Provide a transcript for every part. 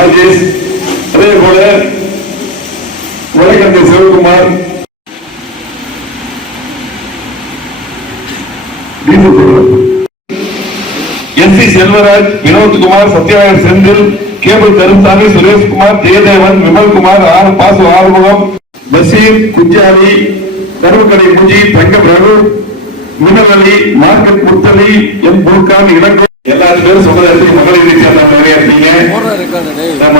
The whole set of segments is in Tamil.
ராஜேஷ், அதே போல வடகண்டை சிவகுமார், எஸ்.சி. செல்வராஜ், வினோத்குமார், சத்யநாராயண செந்தில், கேபிள் கருப்சாமி, சுரேஷ்குமார், ஜெயதேவன், விமல்குமார், பாசு ஆறுமுகம், பஷீர், குஞ்சாலி, தருவக்கடை முஜி, தங்கம் ரகு, மினல் அலி, மார்க்கெட் முத்தலி, எம் புல்கான், இலங்கை எல்லாரும் பேரும் சொல்றதுக்கு மகளிர் ரீதியாக நிறைய இருக்கீங்க. நம்ம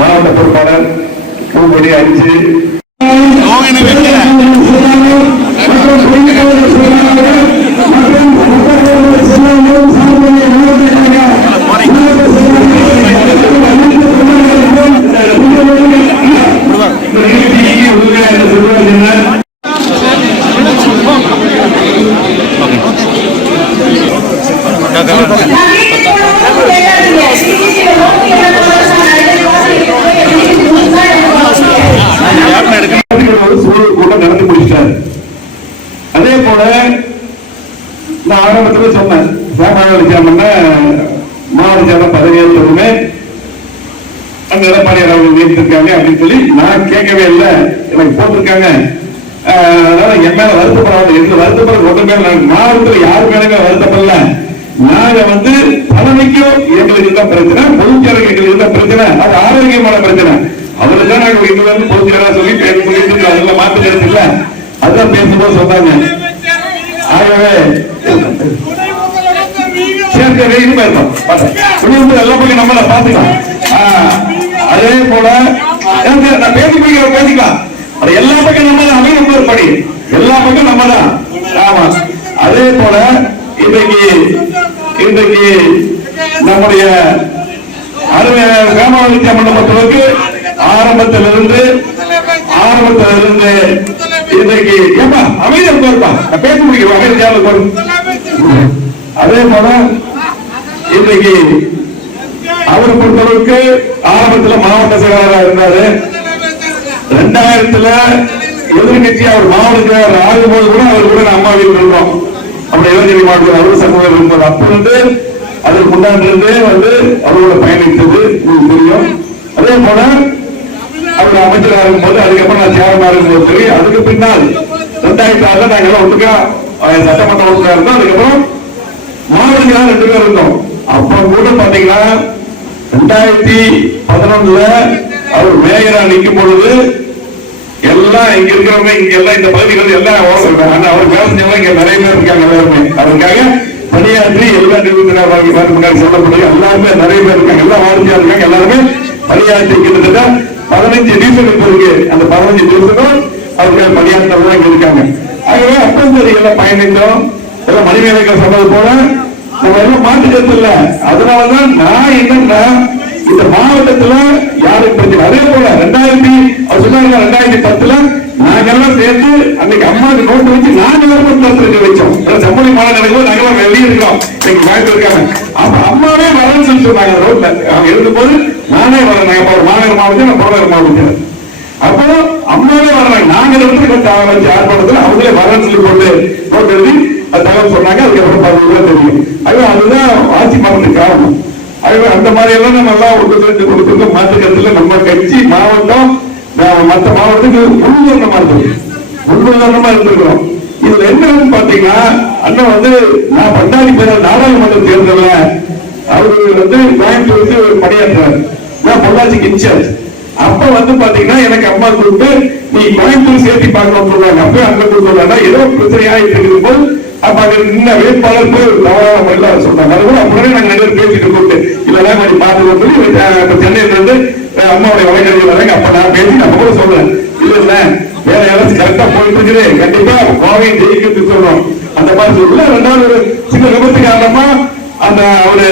மாவட்ட பொறுப்பாளர் பூங்கொடி அடிச்சு நடந்து முடிச்சிட்டாரு. அதே போல நான் ஆரம்பத்தில் சொன்னேன், மாவட்ட செயலர் பதவியேற்றவுமே அந்த எடப்பாடியார் அவர்கள் நியமித்திருக்காங்க அப்படின்னு சொல்லி நான் கேட்கவே இல்லை. எனக்கு போட்டிருக்காங்க. அதனால என் மேல வருத்தப்படாது என்று வருத்தப்பட ஒன்று மேல மாவட்டத்தில் யாரு மேலுமே வருத்தப்படல. நாங்க தலைமைக்கும் எங்களுக்கு தான் பிரச்சனை, பொதுச்செயலருக்கு எங்களுக்கு தான் பிரச்சனை, அது ஆரோக்கியமான பிரச்சனை. அவருதான் நாங்க இன்னும் பொதுச்செயலாளர் சொல்லி சொல்லிட்டு அதெல்லாம் மாற்று கருத்து இல்ல, அதுதான் பேசும்போது சொன்னாங்க. ஆகவே எல்லா பக்கம் நம்மள பாத்துக்கலாம். அதே போல பேசிக்கலாம், எல்லா பக்கம் நம்ம தான் அமைப்பு படி, எல்லா பக்கம் நம்ம தான். ஆமா, அதே போல இன்றைக்கு நம்முடைய அருமையான ராமலிங்க மண்டபத்திற்கு ஆரம்பத்திலிருந்து இன்றைக்கு அமைதியா இருப்பா பேச முடியும். அதே போல இன்றைக்கு அவரை பொறுத்தளவுக்கு ஆரம்பத்தில் மாவட்ட செயலாளராக இருந்தாரு. 2000 எதிர்கட்சி அவர் மாவட்ட செயலாளர் ஆகும்போது கூட அவர் கூட அம்மா வீட்டில் இருந்தோம். அப்படி இளைஞர் மாவட்ட அவர் சமூகம் இருக்கும்போது அப்பொழுது அதுக்கு முன்னாடி அவரோட பயணித்தது உங்களுக்கு தெரியும். அதே போல அவர் அமைச்சராக இருக்கும்போது, அதுக்கப்புறம் நான் சேர்மனா இருக்கும்போது சரி, அதுக்கு பின்னால் 2006 நாங்க எல்லாம் ஒட்டுக்கா சட்டமன்ற உறுப்பினர் இருந்தோம். அதுக்கப்புறம் மாவட்ட 2 பேர் இருந்தோம். அப்ப கூட பாத்தீங்கன்னா 2011 அவர் மேயரா நிற்கும் பொழுது எல்லாம் இங்க இருக்கிறவங்க இங்க எல்லாம் இந்த பகுதிகள் எல்லாம் அவர் வேலை செஞ்சவங்க இங்க நிறைய பேர் இருக்காங்க. எல்லாருமே அதற்காக பணியாற்றி எல்லா முன்னாடி சொல்லப்படுது. எல்லாருமே நிறைய பேர் இருக்காங்க, எல்லாம் வாரிசியா இருக்காங்க. எல்லாருமே பணியாற்றி கிட்டத்தட்ட 15 டிவிஷன் இருக்கு. அந்த 15 டிவிஷனும் அவர்கள் பணியாற்றவங்க இங்க இருக்காங்க. ஆகவே அப்பம் சரி எல்லாம் பயணித்தோம். எல்லாம் மணிமேலைகள் சொன்னது போல நம்ம எல்லாம் மாற்றுக்கிறது இல்ல. அதனாலதான் நான் என்னன்னா இந்த மாவட்டத்துல யாருக்கு பிரச்சனை. அதே போல 2010 நாங்கெல்லாம் சேர்ந்து அன்னைக்கு அம்மாவுக்கு நோட்டு வச்சு நாங்க வச்சோம். சம்பளி மாலை நடக்கும்போது நாங்கெல்லாம் வெளியே இருக்கோம், இன்னைக்கு வாய்ப்பு இருக்காங்க. அப்ப அம்மாவே வரேன்னு சொல்லி சொன்னாங்க. ரோட்ல அவங்க இருக்கும்போது நானே வரேன். நாங்க மாநகர மாவட்டம், நான் புறநகர் மாவட்டம். அப்போ அம்மாவே வர்றாங்க. நாங்க வச்சு ஆர்ப்பாட்டத்தில் அவங்களே வரேன்னு சொல்லி போட்டு நோட்டு எழுதி தகவல் சொன்னாங்க. அதுக்கப்புறம் பார்த்து தெரியும். அதுதான் ஆட்சி மாற்றத்துக்கு காரணம். அந்த மாதிரி எல்லாம் நம்ம எல்லாம் கொடுத்து மாற்றுக்கிறதுல நம்ம கட்சி மாவட்டம் மற்ற மாவட்டத்துக்கு உள்வரணமா இருந்திருக்கிறோம். இதுல என்ன பாத்தீங்கன்னா அண்ணன் நான் பண்டாரி பேரல் நாடாளுமன்ற தேர்தல அவரு கோயம்புத்தூருக்கு பணியாற்றாரு. நான் பொள்ளாச்சிக்கு இன்சார்ஜ். அப்ப பாத்தீங்கன்னா எனக்கு அம்மா கூப்பிட்டு நீ கோயம்புத்தூர் சேர்த்தி பார்க்கணும்னு சொல்றாங்க. அப்ப அங்க கொடுத்துருவாங்க ஏதோ பிரச்சனையா இருக்கும் போது அப்ப அங்க நின்ன வேட்பாளர் போய் தவறான சொன்னாங்க. அது கூட அப்படியே நாங்க நிறைய பேசிட்டு கூப்பிட்டு இல்லதான் மாதிரி பார்த்து சொல்லி சென்னையில இருந்து அம்மாவுடைய வழக்கறிஞர் வராங்க. அப்ப நான் பேசி நம்ம கூட சொல்றேன், இல்ல வேற யாராச்சும் கரெக்டா போயிட்டு இருக்குது, கண்டிப்பா கோவையை ஜெயிக்கிறது சொல்றோம். அந்த மாதிரி சொல்ல 2வது ஒரு சின்ன விபத்து காரணமா அந்த அவரு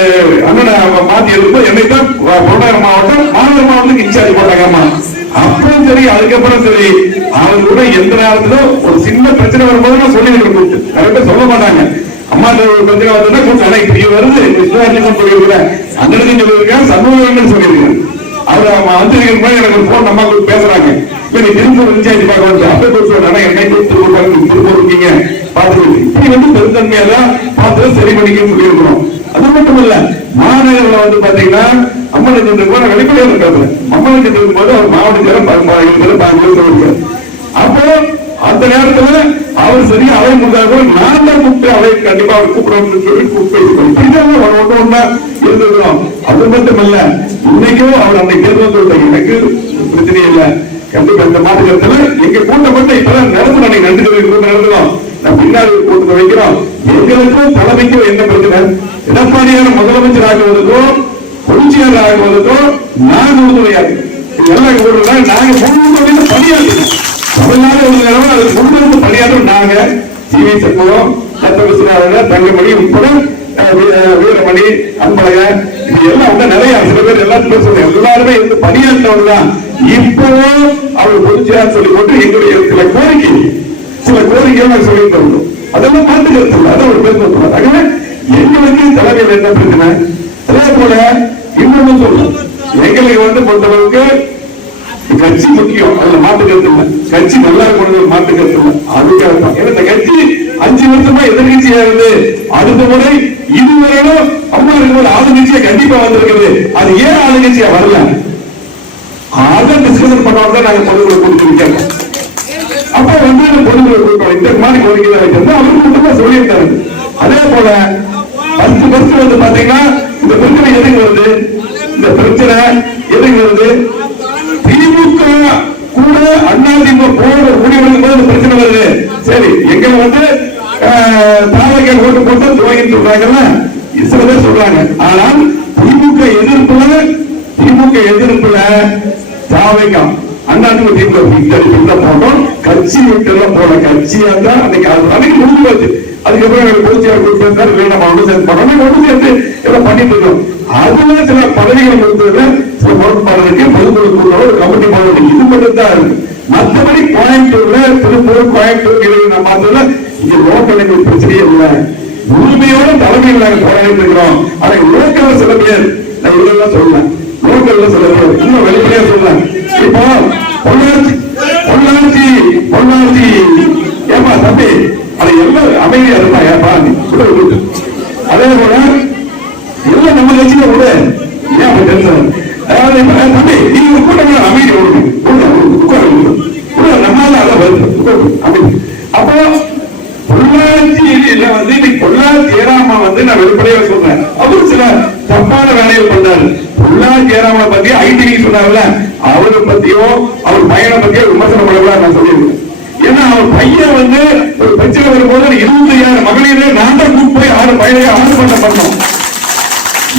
அண்ணனை மாத்தி எடுத்து என்னைத்தான் புறநகர் மாவட்டம் மாநகர மாவட்டத்துக்கு இன்சார்ஜ் போட்டாங்க அம்மா. அப்புறம் சரி, அதுக்கப்புறம் சரி, அவங்க கூட எந்த நேரத்துல ஒரு சின்ன பிரச்சனை வரும்போது நான் சொல்லி கூப்பிட்டு நிறைய பேர் சொல்ல மாட்டாங்க. அம்மா பிரச்சனை வந்ததுன்னா கூப்பிட்டு இப்படி வருது சொல்லியிருக்கிறேன், அண்ணனுக்கும் சொல்லியிருக்கேன், சமூகம் சொல்லியிருக்கேன். அவர் மந்திரிகள் மாதிரி எனக்கு போன் நம்ம பேசுறாங்க. நீ திருப்பூர் இன்சார்ஜ் பார்க்க வந்து அப்ப சொல்றாங்க என்னை திருப்பூர் இருக்கீங்க பார்த்து இப்படி பெருந்தன்மையா பார்த்து சரி பண்ணிக்கன்னு சொல்லியிருக்கிறோம். அது மட்டும் இல்ல மாநகரில் பாத்தீங்கன்னா அம்மனுக்கு வெளிப்படையாக இருக்கிறது. அம்மனுக்கு இருக்கும் போது அவர் மாவட்ட ஜனம் 15 அப்போ அந்த நேரத்துல அவர் சரியா அவை முடிந்தாங்க. நான் தான் கூப்பிட்டு அவை கண்டிப்பா அவர் கூப்பிடணும்னு சொல்லி கூப்பிட்டு ஒன்னா இருந்திருக்கிறோம். அது மட்டுமல்ல, இன்னைக்கும் அவர் அந்த தேர்தல் எனக்கு பிரச்சனை இல்லை. கண்டிப்பா இந்த மாநிலத்துல எங்க கூட்டம் மட்டும் இப்பதான் நடந்து நடந்துடும். பின்னாடி கூட்டத்தை வைக்கிறோம். எங்களுக்கும் தலைமைக்கும் என்ன பிரச்சனை? எடப்பாடியான முதலமைச்சர் ஆகுவதற்கும் பொதுச்செயலர் ஆகுவதற்கும் நாங்க உறுதுணையாது. எல்லாம் நாங்க முழு பணியாற்றுறோம். தமிழ்நாடு ஒரு நிலவு அதுக்கு முன்னிருந்து பணியாற்றும் நாங்க சி.வி. சண்முகம், தங்கமணி உட்பட வீரமணி, அன்பழக எல்லாம் நிறைய சில பேர் எல்லாரும் சொல்றேன். எல்லாருமே இருந்து பணியாற்றவங்க தான். இப்பவும் அவர் பொதுச்செயலாளர் சொல்லிக் கொண்டு எங்களுடைய சில கோரிக்கைகள் சொல்லிட்டு வந்தோம். அதெல்லாம் மாற்றுகிறது இல்லை. அதை ஒரு பேர் சொல்றாங்க. எங்களுக்கு தலைமையில் என்ன பிரச்சனை? அதே போல இன்னொன்னு சொல்லணும். எங்களுக்கு பொறுத்தளவுக்கு கட்சி முக்கியம். அதுல மாற்றுக்கிறது இல்லை. கட்சி நல்லா இருக்கணும், மாற்றுக்கிறது இல்லை. அதுக்காக தான் இந்த கட்சி 5 வருஷமா எதிர்கட்சியா இருந்து அடுத்த முறை இதுவரையிலும் அம்மா இருக்கும்போது ஆளுங்கட்சியா கண்டிப்பா வந்திருக்கிறது. அது ஏன் ஆளுங்கட்சியா வரல? அதை டிஸ்கஷன் பண்ணாதான் நாங்க பொதுக்குழு கொடுத்துருக்கோம். அப்ப பொதுக்குழு கொடுக்கணும். இந்த மாதிரி கோரிக்கை வைத்திருந்தா அவருக்கு மட்டும்தான் சொல்லியிருக்காரு. அதே போல ஃபர்ஸ்ட் பாத்தீங்கன்னா இந்த பிரச்சனை எதுக்கு வருது? இந்த பிரச்சனை எதுக்கு வருது? திமுக கூட அதிமுக போற முடிவெடுக்கும் போது பிரச்சனை வருது. சரி, எங்களை தாவக ஓட்டு போட்டு துவங்கிட்டு சொல்றாங்கல்ல, சில பேர் சொல்றாங்க. ஆனால் திமுக எதிர்ப்புல தாவக அதிமுக திமுக போட்டோம். கட்சி விட்டு போன கட்சியா தான் அன்னைக்கு முடிஞ்சு போச்சு. அதுக்கப்புறம் பொதுச்செயலாளர் வேண்டாம் ஒன்று சேர்ந்து எல்லாம் பண்ணிட்டு இருக்கோம். அதுல சில பதவிகள் கொடுத்ததுல சில பொறுப்பாளருக்கு பொதுக்குழு கூட்டம் கமிட்டி போடுறது இது மட்டும் தான் இருக்கு. மற்றபடி கோயம்புத்தூர்ல திருப்பூர் கோயம்புத்தூர் நம்ம பார்த்ததுல இங்க லோக்கல் எங்களுக்கு பிரச்சனையே இல்லை. உரிமையோட தலைமையில் நாங்கள் போராடிட்டு இருக்கிறோம். ஆனா லோக்கல்ல சில பேர் நான் இதெல்லாம் சொல்லலாம். லோக்கல்ல சில பேர் இன்னும் வெளிப்படையா சொல்லலாம். இப்போ பொள்ளாச்சி ஏப்பா தம்பி அது எல்லாம் அமைதியா இருந்தா ஏப்பா அதே போல எல்லாம் நம்ம கட்சியில விட ஏன் டென்ஷன்? அதாவது தம்பி நீங்க கூட்டம் அமைதி நம்மளால அதை வருது அமைதி. அப்போ பொள்ளாச்சியில பொள்ளாச்சி ஜெயராமா நான் வெளிப்படையாக சொல்றேன். அவரு சில தப்பான வேலைகள் பண்ணாரு. பொள்ளாச்சி ஜெயராமா பத்தி ஐடி சொன்னார்ல, அவரை பத்தியோ அவர் பையனை பத்தியோ விமர்சனம் பண்ணலாம் நான் சொல்லியிருக்கேன். ஏன்னா அவர் பையன் ஒரு பிரச்சனை வரும்போது 25,000 மகளிரே நான் தான் கூட்டு போய் 6 பையனையே ஆர்ப்பாட்டம் பண்ணோம்.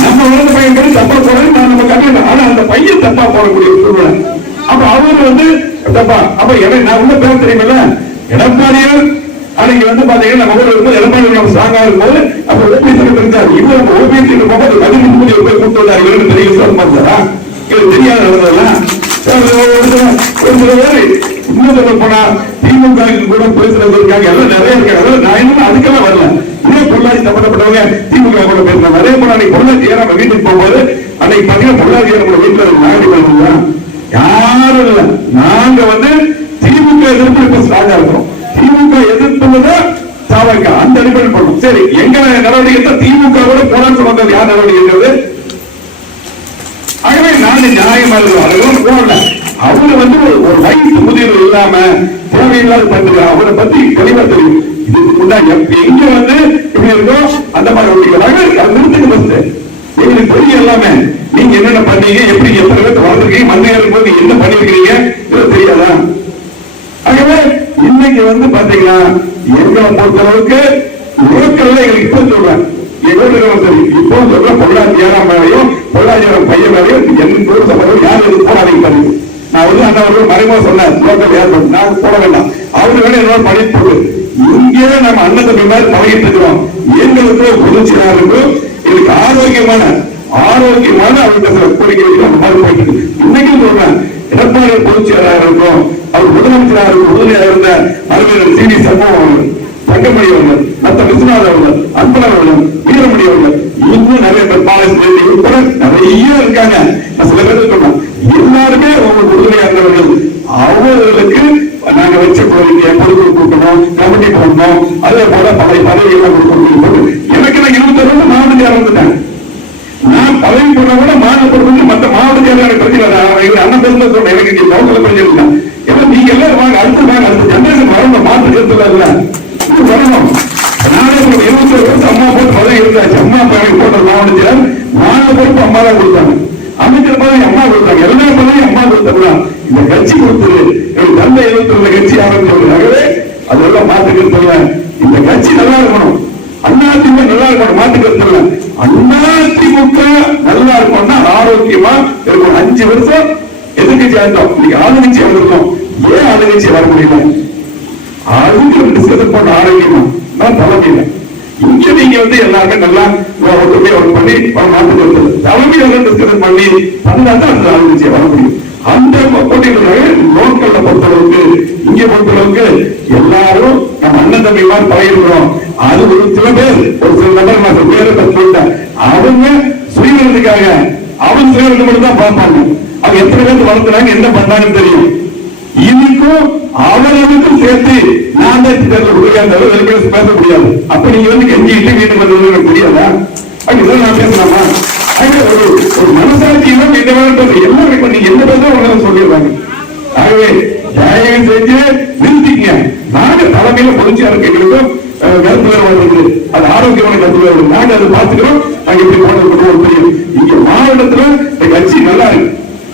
நம்ம வளர்ந்த பையன் கூட தப்பா போறது நம்ம கட்டணும். ஆனா அந்த பையன் தப்பா போடக்கூடிய சூழ்நிலை. அப்ப அவரு தப்பா. அப்ப நான் உள்ள பேர் தெரியுமில்ல, எடப்பாடியார் அன்னைக்கு பாத்தீங்கன்னா நம்ம ஊர்ல இருக்கும் எடப்பாடி ஸ்ட்ராங்கா இருக்கும்போது அப்ப ஓபிஎஸ் இருந்தாரு. இப்ப நம்ம ஓபிஎஸ் போகும்போது 13 பேர் கூட்டு வந்தாரு. இவருக்கு தெரிய சொல்லுறா இவருக்கு தெரியாத நடந்ததெல்லாம் ஒரு சில பேர் இன்னும் சொல்ல போனா திமுக கூட பேசுறதுக்காக எல்லாம் நிறைய இருக்காங்க. நான் இன்னும் அதுக்கெல்லாம் வரல. இதே பொள்ளாச்சி சம்பந்தப்பட்டவங்க திமுக கூட பேசுறாங்க. அதே போல அன்னைக்கு பொள்ளாச்சி நம்ம வீட்டுக்கு போகும்போது அன்னைக்கு பாத்தீங்கன்னா பொள்ளாச்சி நம்ம வீட்டுல நாகரிகம் யாரும் இல்லை. நாங்க திமுக எதிர்ப்பு இப்ப ஸ்ட்ராங்கா இருக்கிறோம். திமுக எதிர்ப்புதான் தாவக அந்த அடிப்படையில் பண்ணும். சரி, எங்க நடவடிக்கை திமுக கூட போராட்டம் வந்தது யார் நடவடிக்கை? ஆகவே நான் நியாயமா இருக்கும் போடல. அவரு ஒரு வயசு முதிர்வு இல்லாம தேவையில்லாத பண்றது. அவரை பத்தி தெளிவா தெரியும். இதுக்கு முன்னாடி எங்க இப்படி இருக்கோம் அந்த மாதிரி நிறுத்துக்கு எங்களுக்கு தெரியும் எல்லாமே. நீங்க என்னென்ன பண்ணீங்க, எப்படி எத்தனை பேர் வளர்ந்துருக்கீங்க, மண்ணை இருக்கும்போது என்ன பண்ணிருக்கீங்க தெரியாதா? ஆகவே இன்னைக்கு பாத்தீங்கன்னா எங்களை பொறுத்தளவுக்கு லோக்கல்ல எங்களுக்கு இப்போ சொல்றேன், இப்போ சொல்ற பொள்ளாச்சி மேலையும் பொள்ளாச்சி பையன் மேலையும் எந்த சம்பவம் யார் எது போராடிங்க பாருங்க. நான் அண்ணா மறைமுக சொன்னேன், லோக்கல் யார் நான் போட வேண்டாம், அவரு வேலை என்னோட பணி போடு. இங்கே நம்ம அண்ணன் தம்பி மாதிரி பழகிட்டு இருக்கிறோம். எங்களுக்கு பொதுச்செயலாளர் இருக்கும். இதுக்கு ஆரோக்கியமான அவருக்கு சில கோரிக்கைகள் அந்த மாதிரி போயிட்டு இருக்கு. இன்னைக்கு சொல்றேன், எடப்பாடி பொதுச்செயலாளர் இருக்கும், அவர் முதலமைச்சராக உறுதுணையாக இருந்த அறிஞர் சி.வி. சண்முகம் அவர்கள், தங்கமணி அவர்கள், மற்ற விஸ்வநாத் அவர்கள், அன்பழகன் அவர்கள், வீரமணி அவர்கள், இன்னும் நிறைய பேர் பாலசி உட்பட நிறைய இருக்காங்க. நான் சில பேர் சொல்றேன், எல்லாருமே அவங்களுக்கு உறுதுணையாக இருந்தவர்கள். அவர்களுக்கு நாங்க வச்ச கோரிக்கை பொதுக்குழு கூட்டணும், கமிட்டி போடணும், அதே போல பதவிகள் கொடுக்கணும். எனக்கு நான் 22 மாவட்டத்தில் இருந்துட்டேன். நான் பதவி பண்ண கூட மாநில அண்ணன் பேருந்து சொல்றேன், எனக்கு லோக்கல்ல பிரச்சனை இல்லை. ஏன்னா நீங்க எல்லாரும் வாங்க, அடுத்து வாங்க, அடுத்த ஜெனரேஷன் வரணும், மாற்று கருத்துல இல்ல வரணும். நானே 21 வருஷம் அம்மா போட்டு பதவி இருந்தாச்சு. அம்மா அப்பா எனக்கு போட்ட மாவட்டத்தில் 4 பொறுப்பு அம்மா தான் கொடுத்தாங்க. அமைச்சர் பதவி அம்மா கொடுத்தாங்க, எல்லா பதவியும் அம்மா கொடுத்தா. இந்த கட்சி கொடுத்தது எனக்கு தந்தை 22 கட்சி ஆரம்பிச்சவர்களாகவே அதெல்லாம் மாற்று கருத்துல. இந்த கட்சி நல்லா இருக்கணும், அதிமுக நல்லா இருக்கணும், மாற்று கருத்துல. அதிமுக நல்லா இருக்கணும்னா ஆரோக்கியமா இருக்கும். 5 வருஷம் எதிர்கட்சி ஆயிருந்தோம், இன்னைக்கு ஆளுங்கட்சி வந்திருக்கோம். ஏன் ஆளுங்கட்சி வர முடியல? அதுக்கு டிஸ்கஸ் பண்ண ஆரோக்கியமா நான் தலைமையில இங்க நீங்க எல்லாருமே நல்லா ஒற்றுமையா ஒர்க் பண்ணி மாற்று கருத்து தலைமையில டிஸ்கஸ் பண்ணி பண்ணாதான் அந்த ஆளுங்கட்சியை வர முடியும். அந்த போட்டிகளுக்காக லோக்கல்ல பொறுத்தளவுக்கு இங்க பொறுத்தளவுக்கு எல்லாரும் நம்ம அண்ணன் தம்பி மாதிரி பழகிருக்கிறோம். அது ஒரு சில பேர், ஒரு சில நபர் நான் பேரை சொல்லிட்டேன், அவங்க சுயநலத்துக்காக அவங்க சுயநலத்தை மட்டும் தான் பார்ப்பாங்க. அவங்க எத்தனை பேருக்கு வளர்த்துறாங்க, என்ன பண்ணாங்கன்னு தெரியும். இதுக்கும் அவர்களுக்கும் சேர்த்து நான் தான் பேச முடியாது. அப்ப நீங்க கெஞ்சிட்டு வீட்டுக்கு வந்து தெரியாதா? அப்படிதான் நான் பேசலாமா? ஒரு மனசாட்சியும் என்ன வேணும் எல்லாரும் இப்ப நீங்க என்ன பேச சொல்லிடுவாங்க. ஆகவே தயவு செஞ்சு நிறுத்திக்கங்க. நாங்க தலைமையில பொதுச்சியாளர் எங்களுக்கும் கருத்து வருது, அது ஆரோக்கியமான கருத்து வருது. நாங்க அதை பார்த்துக்கிறோம், நாங்க எப்படி போனது தெரியும். இங்க மாவட்டத்துல இந்த கட்சி நல்லா இருக்கு.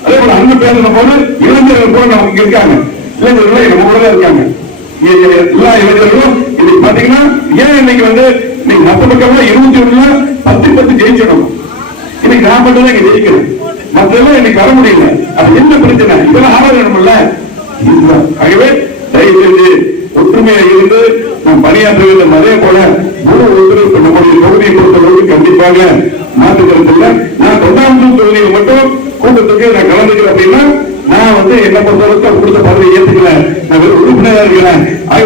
அதே போல அண்ணன் பேசுற போது இளைஞர்கள் கூட நமக்கு இருக்காங்க, இளைஞர்கள் நம்ம கூட இருக்காங்க. எல்லா இளைஞர்களும் இன்னைக்கு பாத்தீங்கன்னா ஏன் இன்னைக்கு இன்னைக்கு மற்ற பக்கம்னா 21 10 ஜெயிச்சிடணும். இன்னைக்கு நான் மட்டும் தான் இங்க ஜெயிக்கிறேன், மற்றெல்லாம் இன்னைக்கு வர முடியல. அது என்ன பிரச்சனை? இதெல்லாம் ஆரோக்கியம்ல இதுதான். ஆகவே தயவு செஞ்சு ஒற்றுமையா இருந்து நாம் பணியாற்ற வேண்டும். அதே போல முழு ஒத்துழைப்பு நம்முடைய தொகுதியை பொறுத்தவரைக்கும் கண்டிப்பாக மாற்று கருத்து இல்லை. நான் 9ஆம் தொகுதியில் மட்டும் கூட்டத்துக்கு நான் கலந்துக்கிறேன் அப்படின்னா நான் என்ன பொறுத்தவரைக்கும் கொடுத்த பதவியை ஏற்றுக்கல, நான் உறுப்பினராக இருக்கிறேன்.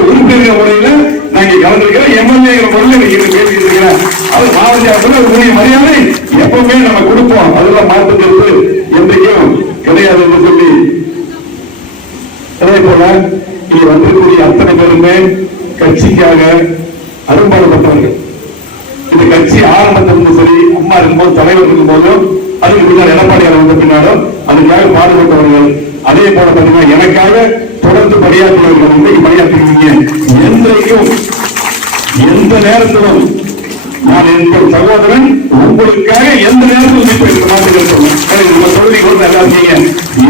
உறுப்பினர் முறையில நான் இங்க கலந்துருக்கிறேன், எம்எல்ஏ முறையில் பேசிட்டு இருக்கிறேன். அது மாவட்ட மரியாதை எப்பவுமே நம்ம கொடுப்போம், அதெல்லாம் மாற்று கருத்து என்றைக்கும் கிடையாது என்று சொல்லி, அதே போல இங்க வந்திருக்கக்கூடிய அத்தனை பேருமே கட்சிக்காக அரும்பாடுபட்டவர்கள். இந்த கட்சி ஆரம்பத்திலிருந்து சரி, அம்மா இருக்கும்போது, தலைவர் இருக்கும் போதும், அதுக்கு பின்னால் எடப்பாடியார் வந்த பின்னாலும் அதுக்காக பாடுபட்டவர்கள். அதே போல பாத்தீங்கன்னா எனக்காக தொடர்ந்து பணியாற்றுவர்கள். இன்னைக்கு பணியாற்றுவீங்க. என்றைக்கும் எந்த நேரத்திலும் நான் என் சகோதரன் உங்களுக்காக எந்த நேரத்தில் நம்ம தொகுதி கொண்டு எல்லாருக்கீங்க.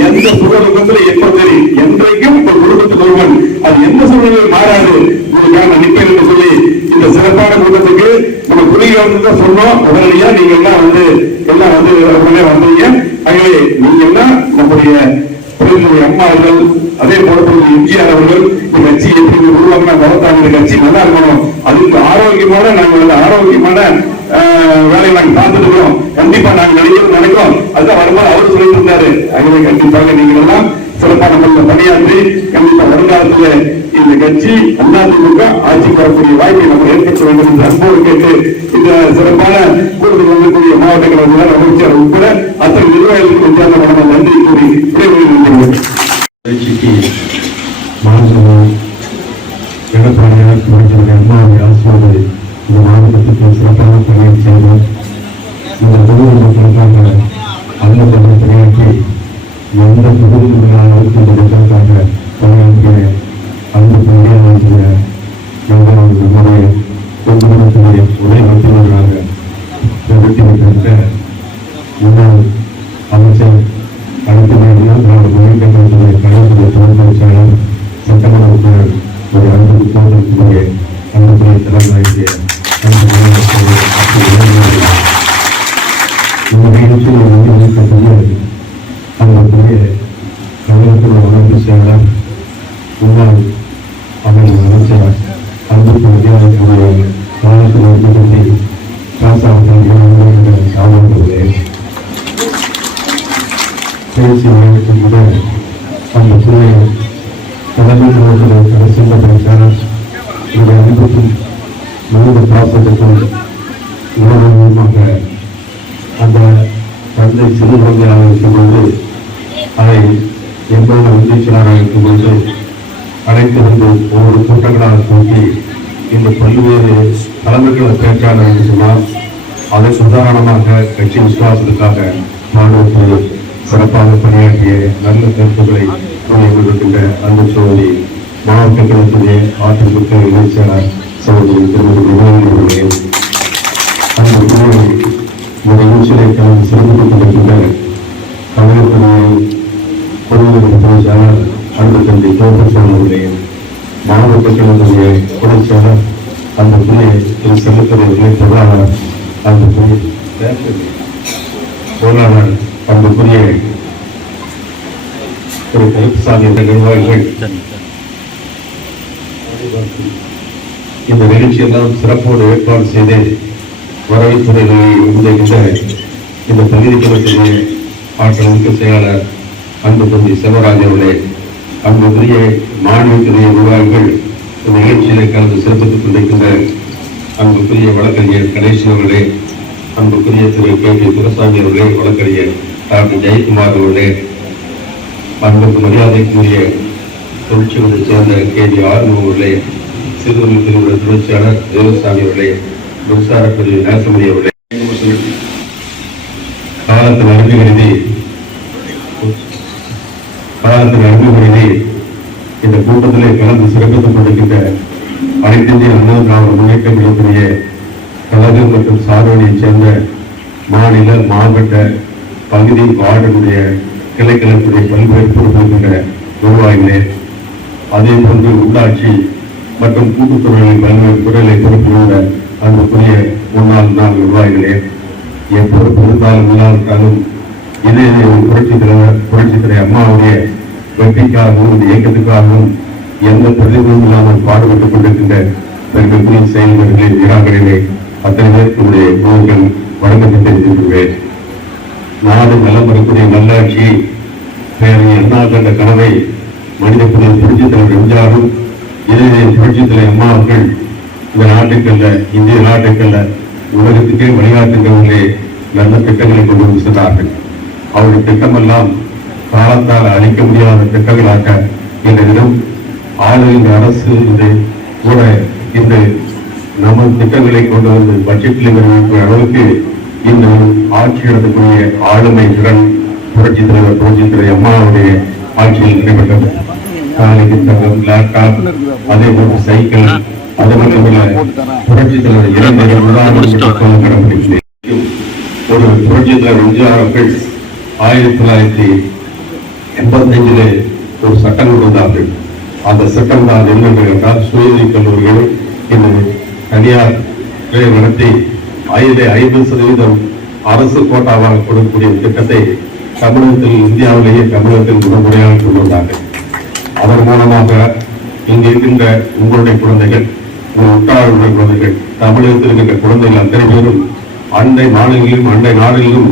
எந்த சுகதுக்கத்தில் எப்ப சரி, என்றைக்கும் ஒரு குடும்பத்துக்கு ஒருவன், அது எந்த சூழ்நிலையில் மாறாது, உங்களுக்காக நான் நிற்பேன் என்று சொல்லி இந்த சிறப்பான கூட்டத்துக்கு நம்ம குடிகள் தான் சொன்னோம். உடனடியா நீங்க எல்லாம் உடனே வந்தீங்க. ஆகவே நீங்க எல்லாம் நம்முடைய அம்மா அவர்கள், அதே போல எம்ஜிஆர் அவர்கள் இந்த கட்சி எப்படி உருவாக்கினா வளர்த்தாங்க, கட்சி நல்லா இருக்கணும், அதுக்கு ஆரோக்கியமான நாங்கள் ஆரோக்கியமான வேலையை நாங்கள் பார்த்துட்டு இருக்கிறோம். கண்டிப்பா நாங்கள் நினைக்கிறோம். அதுதான் வரும்போது அவரு சொல்லிட்டு இருந்தாரு. ஆகவே கண்டிப்பாக நீங்கள் எல்லாம் சிறப்பான முறையில் பணியாற்றி கண்டிப்பா வருங்காலத்தில் இந்த கட்சி அதிமுக ஆட்சிக்கு வரக்கூடிய வாய்ப்பை நம்ம ஏற்படுத்த வேண்டும் என்று அன்போடு கேட்டு இந்த சிறப்பான கூட்டத்தில் வந்திருக்கூடிய மாவட்டங்கள் அமைச்சர் உட்பட அத்தனை நிர்வாகிகளுக்கு நன்றி கூறி விடைபெறுகிறேன். எடப்பாடியார் அம்மாவுடைய ஆசியோடு இந்த மாவட்டத்துக்கு சிறப்பான பணியை செய்தோம். இந்த தொகுதி மக்களுக்காக அண்ணன் பணியாற்றி எந்த தொகுதி மக்களுக்காக பணியாற்றிய அந்த பணியாற்றிய நம்முடைய குடும்பத்தினுடைய உரை மத்தியவர்களாக வெற்றி பெற்றிருக்க முன்னாள் அமைச்சர் அடுத்தபடியாக திராவிட முன்னேற்ற கழகத்துடைய கழகத்துடைய துணை செயலாளர் சட்டமன்ற உறுப்பினர் ஒரு அன்பு தோன்றக்கூடிய அன்புத்துறை தலைமையாகிய இந்த நேரத்தில் ஒரு முன்னேற்ற அன்புக்குரிய கழகத்துடைய வளர்ச்சி செயலாளர் முன்னாள் அமைச்சர் அன்புக்கு விஜயனுடைய காலத்தில் உறுதி காசாவுடைய சாதனை பேசி முதல் அந்த துறையை தலைமை சென்ற பிரச்சாரம் இந்த அன்புக்கும் மனித பாசத்துக்கும் உணர்வுமாக அந்த தந்தை சிறு குழந்தையாக இருக்கும்போது அதை எவ்வளவு உதவிச்சலாக இருக்கும்போது அழைத்து வந்து ஒவ்வொரு கூட்டங்களாக கூட்டி இந்த பல்வேறு தலைமைகளை பேச்சாளர் என்று சொன்னால் அதை உதாரணமாக கட்சி விசுவாசத்துக்காக பாடுபட்டு சிறப்பாக பணியாற்றிய நல்ல கருத்துக்களை கொண்டிருக்கின்ற அன்பு சோதரி மாவட்ட கழகத்திலே ஆற்றலுக்கு இணைச்சாளர் சகோதரி திருமதி இந்த நிகழ்ச்சியை கலந்து சிறப்பித்துக் கொண்டிருக்கின்ற தமிழகத்திலே பொதுவுடைய பொதுச்சாளர் அன்பு தந்தை தோற்றவர்களே, மாவட்ட கழகத்திலே பொதுச்சாளர் அந்த புதிய திரு செல்லத்துறை பொருளாளர் அந்த பொருளாளர் அந்த புதிய திரு கருப்புசாமி என்ற நிர்வாகிகள் இந்த நிகழ்ச்சியெல்லாம் சிறப்போடு ஏற்பாடு செய்து வரவேற்புரையை உருவாக்கின்ற இந்த பகுதிகளுடைய ஆற்றலுக்கு செயலாளர் அன்பு தம்பி செல்வராஜ் அவர்களே, அன்புக்குரிய மாநிலத்துடைய நிர்வாகிகள் இந்த நிகழ்ச்சியிலே கலந்து சிறப்பித்துக் கொண்டிருக்கின்ற அன்புக்குரிய வழக்கறிஞர் கணேசன் அவர்களே, அன்புக்குரிய திரு கே பி துரசாமி அவர்களே, வழக்கறிஞர் டாக்டர் ஜெயக்குமார் அவர்களே, அன்புக்கு மரியாதைக்குரிய தொழிற்சங்கத்தைச் சேர்ந்த கே வி ஆர்வம் அவர்களே, சிறுவர்கள் பிரிவுடைய தொழிற்சாளர் தேவசாமி அவர்களே, மின்சார பிரிவு நேசமணி அவர்களே, காலத்தில் அன்பு கருதி இந்த கூட்டத்திலே கலந்து சிறப்பித்துக் கொண்டிருக்கின்ற அனைத்து இந்திய அண்ணா திராவிட முன்னேற்ற கழகத்துடைய கழகம் மற்றும் சாதனையைச் சேர்ந்த மாநில மாவட்ட பகுதி வார்டுடைய கிளைக்கழகத்துடைய பல்வேறு பொறுப்புகின்ற நிர்வாகிகளே, அதே போன்று உள்ளாட்சி மற்றும் கூட்டுத்துறைகளின் பல்வேறு துறைகளை பொறுப்புகின்ற அன்புக்குரிய முன்னாள் நிர்வாகிகளே, எப்பொறுப்பு இருந்தாலும் இல்லாவிட்டாலும் இதே புரட்சித்துறை அம்மாவுடைய வெற்றிக்காகவும் இந்த இயக்கத்துக்காகவும் எந்த பிரதிபலிப்பும் இல்லாமல் பாடுபட்டுக் கொண்டிருக்கின்ற பெருமைக்குரிய செயல்களில் வீராங்கனைகளை அத்தனை பேருக்குடைய நோய்கள் வழங்கப்பட்டு தெரிவித்துள்ளேன். நாடு நலம் பெறக்கூடிய நல்லாட்சியை பேரவை அண்ணா கண்ட கனவை மனித புரட்சித் தலைவர் எம்ஜிஆரும் இதே புரட்சித் தலைவர் அம்மா அவர்கள் இந்த நாட்டுக்கல்ல, இந்திய நாட்டுக்கல்ல, உலகத்துக்கே வழிகாட்டுகிறவர்களே நல்ல திட்டங்களை கொண்டு வந்து சென்றார்கள். அவருடைய திட்டமெல்லாம் காலத்தால் அளிக்க முடியாத திட்டங்களாக இந்த தினம் ஆளுகின்ற அரசு கூட இந்த நம்ம திட்டங்களை கொண்டு வந்து பட்ஜெட்டில் நிறைவேற்ற அளவுக்கு இந்த ஆட்சி நடத்தக்கூடிய ஆளுமை திறன் புரட்சித் தலைவர் அம்மாவுடைய ஆட்சியில் நடைபெற்றது. காலை புத்தகம், லேப்டாப், அதே போன்று சைக்கிள், அது மட்டுமல்ல புரட்சித் தலைவர் இளைஞர்கள் கடைபிடித்து ஒரு புரட்சித் தலைவர் எம்ஜிஆர் அவர்கள் 1985 ஒரு சட்டம் கொண்டு வந்தார்கள். அந்த சட்டம் தான் என்னென்று கேட்டால், சுயநிதி கல்லூரிகள் இந்த தனியார் நடத்தி 50% அரசு கோட்டாவாக கொடுக்கக்கூடிய திட்டத்தை தமிழகத்தில், இந்தியாவிலேயே தமிழகத்தில் முறையாக கொண்டு வந்தார்கள். அதன் மூலமாக இங்கு இருக்கின்ற உங்களுடைய குழந்தைகள், உங்கள் உற்றாருடைய குழந்தைகள், தமிழகத்தில் இருக்கின்ற குழந்தைகள் அத்தனை பேரும் அண்டை மாநிலங்களிலும் அண்டை நாடுகளிலும்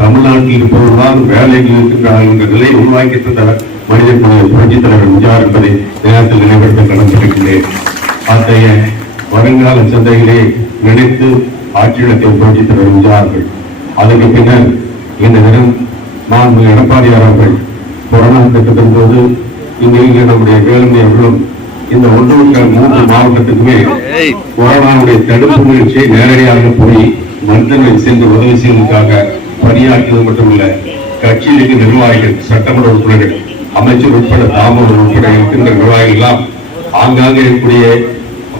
தமிழ்நாட்டில் இருப்பவர்கள்தான் வேலைகள் இருக்கின்றார்கள் என்ற நிலையை உருவாக்கி தந்தவர் மனிதனுடைய புரட்சித் தலைவர் எம்ஜிஆர் என்பதை நேரத்தில் நினைவுபடுத்த கடந்திருக்கின்றேன். அத்தகைய வருங்கால சந்தைகளை நினைத்து ஆட்சியிடத்தை புரட்சித் தலைவர் எம்ஜிஆர்கள். அதற்கு பின்னர் இந்த தினம் நான் எடப்பாடியார் அவர்கள் கொரோனா திட்டத்தின் போது இங்கே நம்முடைய வேலுமணி அவர்களும் இந்த 3 மாவட்டத்துக்குமே கொரோனாவுடைய தடுப்பு முயற்சியை நேரடியாக போய் மருத்துவமனை சென்று உதவி செய்வதற்காக பணியாற்றுவது மட்டுமல்ல, கட்சியில் இருக்க நிர்வாகிகள், சட்டமன்ற உறுப்பினர்கள், அமைச்சர் உட்பட தாமதம் உட்பட இருக்கின்ற நிர்வாகிகள் எல்லாம் ஆங்காங்கே இருக்கக்கூடிய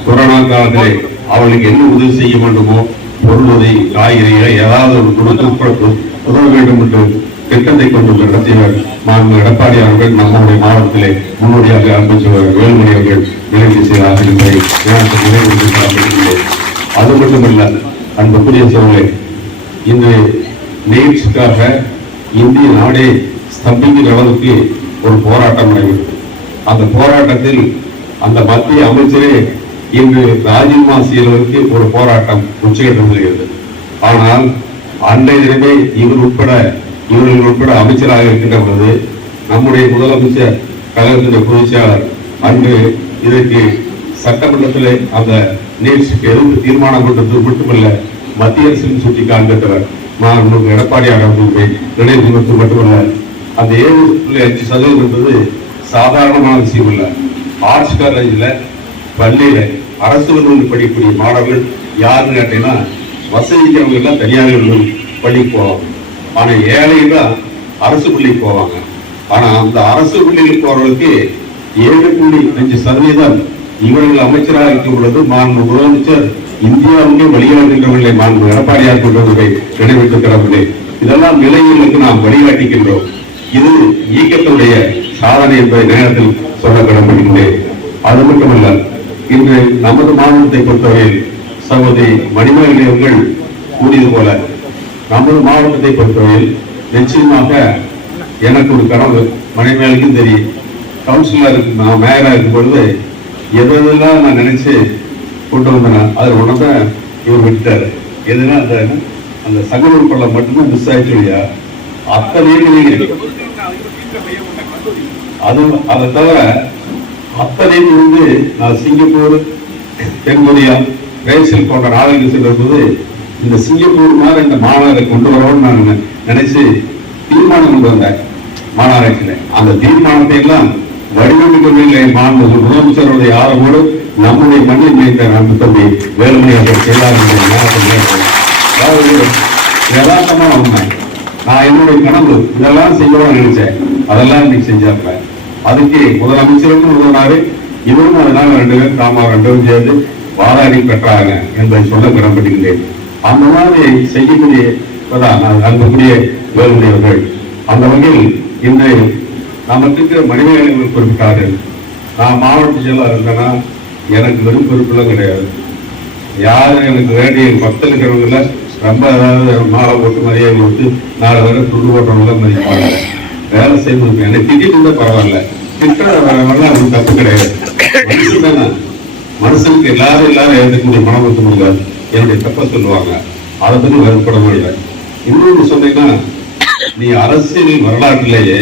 கொரோனா காலத்திலே அவர்களுக்கு என்ன உதவி செய்ய வேண்டுமோ, பொருள் உதவி, காய்கறிகளை ஏதாவது ஒரு கொடுத்து உதவ வேண்டும் என்று திட்டத்தை கொண்டு நடத்தியவர் மாண்பு எடப்பாடி அவர்கள் நம்முடைய மாவட்டத்திலே முன்னோடியாக ஆரம்பித்தவர் வேலுமணி அவர்கள் நிகழ்ச்சி செய்தார்கள் என்பதை நினைவு. அது மட்டுமல்ல, அன்புக்குரிய சோழர்களே, இந்த நீட்ஸுக்காக இந்திய நாடே ஸ்தம்பிக்கிற அளவுக்கு ஒரு போராட்டம் நடைபெற்றது. அந்த போராட்டத்தில் அந்த மத்திய அமைச்சரே இன்று ராஜினாமா செய்வதற்கு ஒரு போராட்டம் உச்சகட்டம் செல்கிறது. ஆனால் அன்றைய தினமே இவர்கள் உட்பட அமைச்சராக இருக்கின்ற பொழுது நம்முடைய முதலமைச்சர் கழகத்தின் பொதுச்செயலாளர் அன்று இதற்கு சட்டமன்றத்தில் அந்த நீட்ஸுக்கு எதிர்ப்பு தீர்மானம் கொண்டது மட்டுமல்ல, மத்திய அரசின் சுட்டி காண்பித்தவர் எடப்பாடியார் அவர்களுக்கு நினைவு மட்டுமல்ல, அந்த 7.5% என்பது சாதாரணமான விஷயம் இல்ல. ஆர்ட்ஸ் காலேஜில் பள்ளியில அரசு கல்லூரி படிக்கக்கூடிய மாணவர்கள் யாருன்னு கேட்டீங்கன்னா, வசதிக்கிறவங்க எல்லாம் தனியார் பள்ளிக்கு போவாங்க. ஆனா ஏழைகள் தான் அரசு பள்ளிக்கு போவாங்க. ஆனா அந்த அரசு பள்ளிக்கு போறவர்களுக்கு 7.5% இவர்கள் அமைச்சராக இருக்கும் பொழுது மாண்பு முதலமைச்சர் இந்தியாவுக்கே வழிகாட்டுகின்றவர்களை மாண்பு எடப்பாடியார் கொண்டு வந்து நிறைவேற்றுகிறவர்களே, இதெல்லாம் நிலைகளுக்கு நாம் வழிகாட்டுகின்றோம். இது இயக்கத்துடைய சாதனை என்பதை நேரத்தில் சொல்ல கடமைகின்றேன். அது மட்டுமல்ல, இன்று நமது மாவட்டத்தை பொறுத்தவரையில் சகோதரி மணிமேகலை அவர்கள் கூறியது போல நமது மாவட்டத்தை பொறுத்தவரையில் நிச்சயமாக எனக்கு ஒரு கனவு, மணிமேகலைக்கும் தெரியும். கவுன்சிலர் நான் மேயரா இருக்கும் பொழுது எதெல்லாம் நான் நினைச்சு கொண்டு வந்தேன், அதில் ஒன்றுதான் இவர் விட்டார். எதுனா அந்த சங்கரூர் பள்ளம் மட்டும்தான் மிஸ் ஆயிடுச்சு இல்லையா, அத்தனையும் அதை தவிர அத்தனையும் வந்து நான் சிங்கப்பூர், தென்கொரியா, பிரேசில் போன்ற நாடுகளுக்கு செல்லும் போது இந்த சிங்கப்பூர் மாதிரி இந்த மாநகரை கொண்டு வரணும்னு நான் நினைச்சு தீர்மானம் கொண்டு வந்தேன் மாநகராட்சியில. அந்த தீர்மானத்தை எல்லாம் வடிவமைக்கவில்லை மாண்பு முதலமைச்சருடைய ஆதரவோடு நம்முடைய மண்ணில் நினைத்த நம்ம தம்பி வேலுமணியாக யதார்த்தமான உண்மை. நான் என்னுடைய கனவு இதெல்லாம் செய்யணும்னு நினைச்சேன், அதெல்லாம் இன்னைக்கு செஞ்சாங்க. அதுக்கு முதலமைச்சருக்கும் உதவினாரு, இவரும் அதனால 2 பேரும் தாமா 2 பேரும் சேர்ந்து வாதாடி பெற்றாங்க என்பதை சொல்ல கடன்படுகின்றேன். அந்த மாதிரி செய்யக்கூடிய அன்புக்குரிய வேலுமணியவர்கள் அந்த வகையில் இன்று நமக்கு இருக்கிற மனிதர்கள் குறிப்பிட்டார்கள். நான் மாவட்ட செயலாளர் இருந்தேன்னா எனக்கு வெறும் பொறுப்புலாம் கிடையாது. யாரும் எனக்கு வேண்டிய பக்தல் இருக்கிறவங்கள ரொம்ப ஏதாவது மாலை போட்டு மரியாதை கொடுத்து 4 பேரை துண்டு போட்டவங்களாம் மதிப்பாங்க. வேலை செய்யணும் என்னை திட்டிட்டு இருந்தா பரவாயில்ல, திட்டவெல்லாம் அது தப்பு கிடையாது. மனுஷன் தானே, மனுஷனுக்கு எல்லாரும் ஏற்கக்கூடிய மனம் வைக்க முடியாது. என்னுடைய தப்ப சொல்லுவாங்க, அதை பற்றி வருத்தப்பட முடியல. இன்னொன்று சொன்னீங்கன்னா, நீ அரசியல் வரலாற்றிலேயே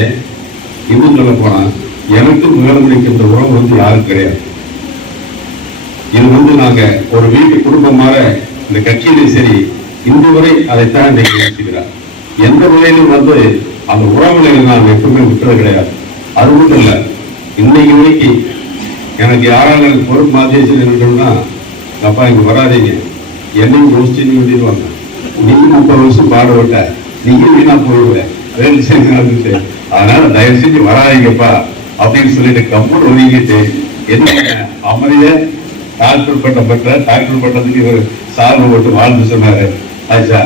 இன்னும் சொல்ல போனா எனக்கு வேலுமணிக்கின்ற உறவு வந்து யாரும் கிடையாது. இது வந்து நாங்க ஒரு வீட்டு குடும்பமாக இந்த கட்சியிலே சரி இன்று வரை அதைத்தான் இன்னைக்கு யோசிக்கிறார். எந்த நிலையிலும் வந்து அந்த உறவுகளை நான் எப்பவுமே விட்டது கிடையாது. அது மட்டும் இல்ல, இன்னைக்கு வரைக்கும் எனக்கு யாராவது எனக்கு பொறுப்பு மாத்தினா அப்பா இங்க வராதீங்க, என்னையும் யோசிச்சு நீ விட்டுருவாங்க. நீயும் 30 வருஷம் பாடுபட்ட, நீயும் வீணா போயிடுவேன், அதனால தயவு செஞ்சு வராதீங்கப்பா அப்படின்னு சொல்லிட்டு கம்பூர் ஒதுங்கிட்டு என்ன அமைதிய டாக்டர் பட்டம் பெற்ற, டாக்டர் பட்டத்துக்கு இவர் சார்பு போட்டு வாழ்ந்து சொன்னாரு. ஆச்சா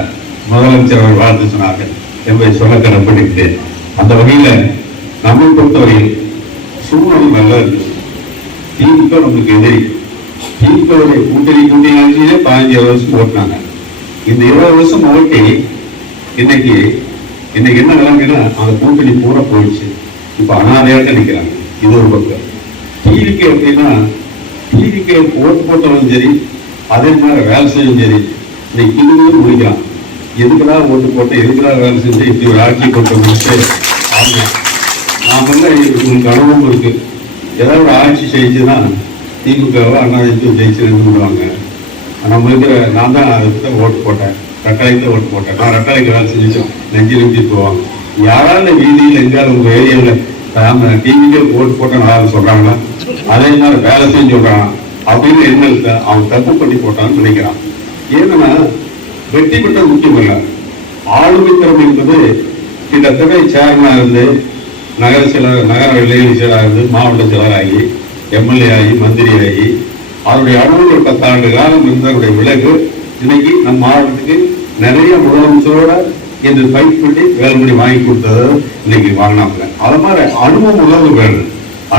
முதலமைச்சர் அவர் வாழ்ந்து சொன்னார்கள் என்பதை சொல்ல கடன்படுகிறேன். அந்த வகையில நம்மை பொறுத்தவரையில் சூழ்நிலை நல்லா இருக்கு. திமுக நமக்கு எதிரி. திமுக கூட்டணி 15-20 வருஷம் ஓட்டினாங்க. இந்த 20 வருஷம் ஓட்டி இன்னைக்கு என்ன நிலைமைன்னா அந்த கூட்டணி பூரா போயிடுச்சு. இப்ப அனாதையாக நிற்கிறாங்க. இது ஒரு பக்கம். டிவிக்கு அப்படின்னா டிவிக்கு ஓட்டு போட்டவங்களும் சரி, அதே மாதிரி வேலை செய்யும் சரி, இன்னைக்கு இது முடிக்கலாம். எதுக்குதான் ஓட்டு போட்டு எதுக்குதான் வேலை செஞ்சு இப்படி ஒரு ஆட்சி கொண்டு முடிச்சு அவங்க நாம உங்களுக்கு அனுபவம் இருக்கு. ஏதாவது ஒரு ஆட்சி செஞ்சுதான் திமுகவோ அண்ணா ஜெயிச்சுருவாங்க. நம்ம இருக்கிற நான் தான் அதுக்கு ஓட்டு போட்டேன், ரெட்டாலைக்கு ஓட்டு போட்டேன். நான் ரெட்டாலைக்கு வேலை செஞ்சுட்டு நெஞ்சு நிறுத்தி போவாங்க. யாராவது வீதியில் எங்காவது உங்க ஏரியாவில் டிவிக்கு ஓட்டு போட்ட நல்லா சொல்றாங்களா, அதே மாதிரி வேலை செஞ்சு சொல்றாங்க அப்படின்னு என்ன அவன் தப்பு பண்ணி போட்டான்னு நினைக்கிறான். ஏன்னா வெற்றி பெற்றது முக்கியம் இல்லை, ஆளுமை திறமை என்பது கிட்டத்தட்ட சேர்மனா இருந்து நகர இளைஞர் செயலாக இருந்து மாவட்ட செயலராகி எம்எல்ஏ ஆகி மந்திரி ஆகி அவருடைய அனுபவம் 10 ஆண்டு காலம் இருந்தவருடைய விளைவு இன்னைக்கு நம் மாவட்டத்துக்கு நிறைய முதலமைச்சரோட என்று ஃபைட் பண்ணி வேலுமணி வாங்கி கொடுத்தது இன்னைக்கு வாங்கினாங்க. அது மாதிரி அனுபவம் உள்ளவங்க வேணும்.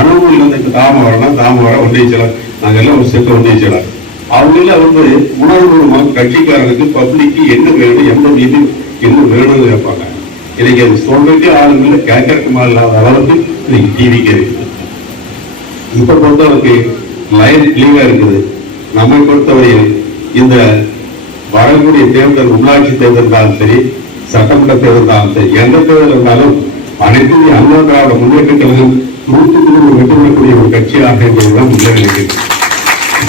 அனுபவம் இல்லாத தாம வர ஒன்றிய செயலர், நாங்கள் எல்லாம் ஒரு சேர்த்து ஒன்றிய செயலர். அவங்கள வந்து உணர்வு கட்சிக்காரனுக்கு பப்ளிக்கு என்ன வேணும், எந்த மீது என்ன வேணும்னு கேட்பாங்க. இன்னைக்கு அது சொல்றதுக்கு ஆளுங்களை கேட்கறதுக்கு இல்லாத அளவுக்கு இன்னைக்கு டிவிக்கு இருக்கு. இப்ப பொறுத்தவரைக்கு லைன் கிளீவா இருக்குது. நம்மை பொறுத்தவரையில் இந்த வரக்கூடிய தேர்தல், உள்ளாட்சி தேர்தல் இருந்தாலும் சரி, சட்டமன்ற தேர்தல் இருந்தாலும் சரி, எந்த தேர்தல் இருந்தாலும் அனைத்து அண்ணா திராவிட முன்னேற்ற கழகம் 100% வெற்றி பெறக்கூடிய ஒரு கட்சியாக என்பதுதான் முன்னேறியது.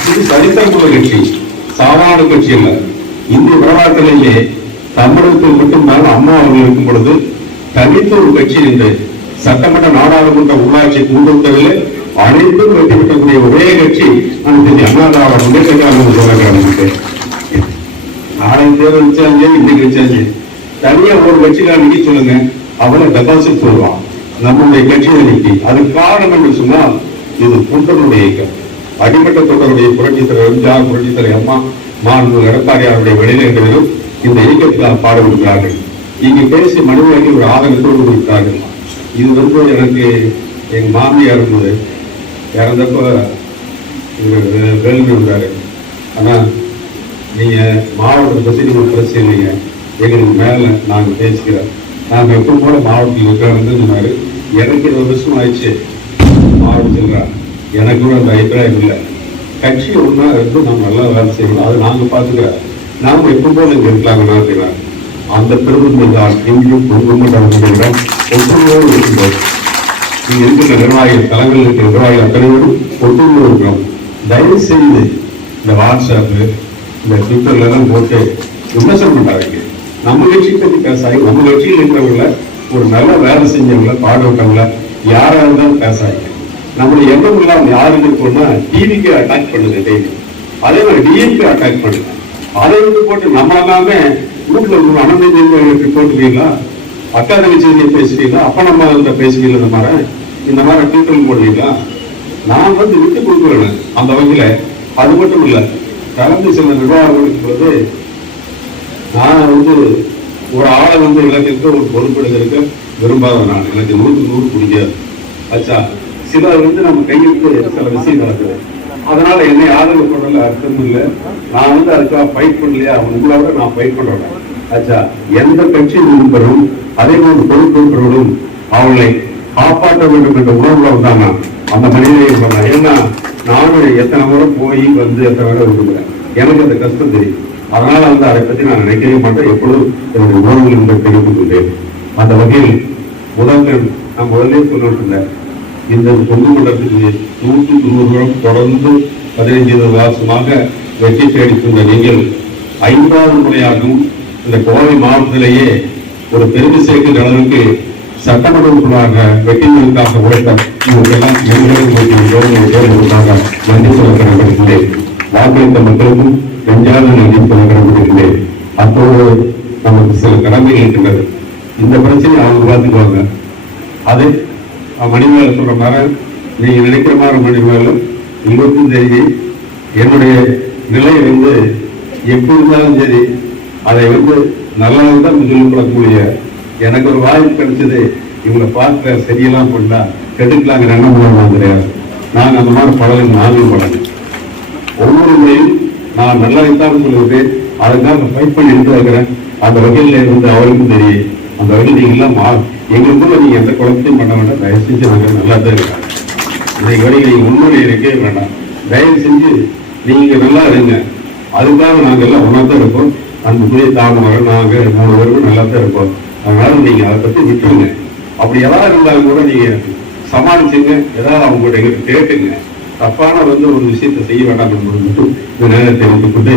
இது சரித்திரமுள்ள கட்சி, சாதாரண கட்சி அல்ல. இந்திய வரலாற்றிலேயே தமிழகத்தில் மட்டும்தான் அம்மா அவர்கள் இருக்கும் பொழுது தனித்த ஒரு கட்சி என்று சட்டமன்ற நாடாளுமன்ற உள்ளாட்சி கூட்டத்தில் அனைத்தும் வெற்றி பெற்றக்கூடிய ஒரே கட்சி நமக்கு அண்ணா திராவிட முன்னேற்ற கழகம் சொல்ல. நாளை தேர்தல் வச்சாங்க, இன்னைக்கு வச்சாச்சு, தனியா ஒரு கட்சிக்கார நிக்க சொல்லுங்க, அவனை டெபாசிட் சொல்லுவான் நம்முடைய கட்சியை நீக்கி. அதுக்கு காரணம் என்று சொன்னால் இது தொண்டருடைய இயக்கம், அடிமட்ட தொண்டருடைய புரட்சித்தலைவர் எம்ஜிஆர், புரட்சித்தலைவர் அம்மா, மாண்பு எடப்பாடியாருடைய வெளிநேற்றங்களும் இந்த இயக்கத்தில் பாடுபடுகிறார்கள். இங்கு பேசி மனிதர்கள் ஒரு ஆதரவு கொடுக்கிறார்கள். இது எனக்கு எங்க மாமியார் இருந்தது, இறந்தப்ப வேலுமை இருந்தாரு. ஆனா நீங்க மாவட்டத்தை பத்தி நீங்க பிரச்சனை இல்லைங்க, எங்களுக்கு மேல நாங்க பேசிக்கிறோம், நாங்க எப்ப போல மாவட்டத்தில் இருக்கிறோம் சொன்னாரு. எனக்கு 20 வருஷம் ஆயிடுச்சு மாவட்டம் சொல்றாங்க. எனக்கு கூட அந்த அபிப்பிராயம் இல்லை. கட்சி ஒன்றா இருந்து நம்ம நல்லா வேலை செய்யணும், அது நாங்க பார்த்துக்கிறோம், நாம எப்ப போல இங்க இருக்கலாங்கன்னா அந்த பெருமை தான் இங்கேயும் ஒற்றுமையோடு இருக்கும்போது இங்க இருக்கிற நிர்வாகிகள், தலைவர்கள் இருக்கிற நிர்வாகிகள் அத்தனையோடு ஒற்றுமையோடு இருக்கிறோம். தயவு செய்து இந்த வாட்ஸ்அப், இந்த ட்விட்டர்ல எல்லாம் போட்டு விமர்சனம் பண்றாங்க. நம்ம கட்சி பத்தி பேசாங்க, நம்ம கட்சியில் இருக்கிறவங்கள, ஒரு நல்ல வேலை செஞ்சவங்கள, பாடுபட்டவங்கள யாரா இருந்தாலும் பேசாங்க. நம்மளுடைய எண்ணம் எல்லாம் யாருக்கு இருக்கோம்னா டிவிக்கு அட்டாக் பண்ணுது டெய்லி, அதே மாதிரி டிஎம்க்கு அட்டாக் பண்ணுது. அதை வந்து போட்டு நம்ம எல்லாமே வீட்டுல அனந்தங்களுக்கு போட்டுவீங்களா, அக்கா தங்கச்சி பேசுவீங்களா, அப்ப நம்ம பேசுவீங்களா, இந்த மாதிரி ட்விட்டர் போடுவீங்களா? நான் வந்து விட்டு கொடுக்குறேன் அந்த வகையில. அது மட்டும் இல்ல, கலந்து சில நிர்வாகம் இருக்கும் பொழுது நான் வந்து ஒரு ஆளை வந்து இலக்கிற்கு ஒரு பொறுப்பெடுக்கிறதுக்கு விரும்பாத, நான் எனக்கு 100க்கு 100 பிடிக்காது. ஆச்சா, சிலர் வந்து நம்ம கையிட்டு சில விஷயம் நடக்குது, அதனால என்னை ஆதரவு பண்ணல அர்த்தம் இல்லை. நான் வந்து அதுக்காக ஃபைட் பண்ணலையா, உங்களோட நான் ஃபைட் பண்றேன். ஆச்சா, எந்த கட்சி உறுப்பினரும் அதே போன்று பொறுப்புறுப்பினரும் அவங்களை காப்பாற்ற வேண்டும் என்ற உணர்வுல வந்தாங்க அந்த மனிதனை. ஏன்னா நானும் எத்தனை முறை போய் வந்து எத்தனை முறை விரும்புகிறேன், எனக்கு அந்த கஷ்டம் தெரியும். அதனால வந்து அதை பத்தி நான் நினைக்கவே மாட்டேன், எப்பொழுதும் என்னுடைய உணர்வுகள் தெரிவித்துக் கொண்டேன். அந்த வகையில் நான் முதலே சொல்லிட்டு இந்த தொங்கு மண்டலத்துக்கு 190 தொடர்ந்து 15 வருஷமாக வெற்றி தேடித்துள்ள நீங்கள் 5வது முறையாகவும் இந்த கோவை மாவட்டத்திலேயே ஒரு பெருமை சேர்க்கின்ற அளவுக்கு சட்டமன்ற உறுப்பினராக வெற்றிகளுக்காக உழைத்த இவர்களெல்லாம் நன்றி சொல்ல கடமைப்பட்டிருக்கிறேன். வாக்களித்த மக்களுக்கும் நெஞ்சார்ந்த நன்றி சொல்ல கடமைப்பட்டிருக்கிறேன். அப்போது நமக்கு சில கடமைகள் இருக்கின்றது. இந்த பிரச்சனையை அவங்க பார்த்துக்குவாங்க. அதை மணிமேல சொல்ற மாதிரி நீங்க நினைக்கிற மாதிரி மணிமேல உங்களுக்கும் தெரியும். என்னுடைய நிலை வந்து எப்படி இருந்தாலும் சரி, அதை வந்து நல்லதான் சொல்லிக்கொள்ளக்கூடிய எனக்கு ஒரு வாய்ப்பு கிடைச்சது. இவங்களை பார்க்க சரியெல்லாம் பண்ணா கெடுக்கலாங்கிற எண்ணம் மூலம் கிடையாது. நான் அந்த மாதிரி பழகு நானும் பழகு. ஒவ்வொரு முறையும் நான் நல்லதைத்தான் சொல்லுவேன், அதுக்காக ஃபைட் பண்ணி எடுத்து வைக்கிறேன். அந்த வகையில் இருந்து அவருக்கும் தெரியும். அந்த வகையில் நீங்களாம் எங்களுக்குள்ள நீங்க எந்த குழப்பத்தையும் பண்ண வேண்டாம். தயவு செஞ்சு நாங்கள் நல்லா தான் இருக்காங்க. இன்னைக்கு வரைக்கும் நீங்க முன்னுரை இருக்கவே வேண்டாம். தயவு செஞ்சு நீங்க நல்லா இருங்க. அதுக்காக நாங்கள் எல்லாம் ஒன்றா தான் இருப்போம். அந்த புதிய தாமரை நாங்கள் 3 பேருக்கும் நல்லா தான் இருப்போம். அதனால நீங்க அதை பத்தி விட்டுருங்க. அப்படி எதாவது இருந்தாலும் கூட நீங்க சமாளிச்சுங்க. ஏதாவது அவங்க எங்களுக்கு கேட்டுங்க. தப்பான வந்து ஒரு விஷயத்தை செய்ய வேண்டாம் என்பது மட்டும் இந்த நேரத்தை எடுத்துக்கொண்டு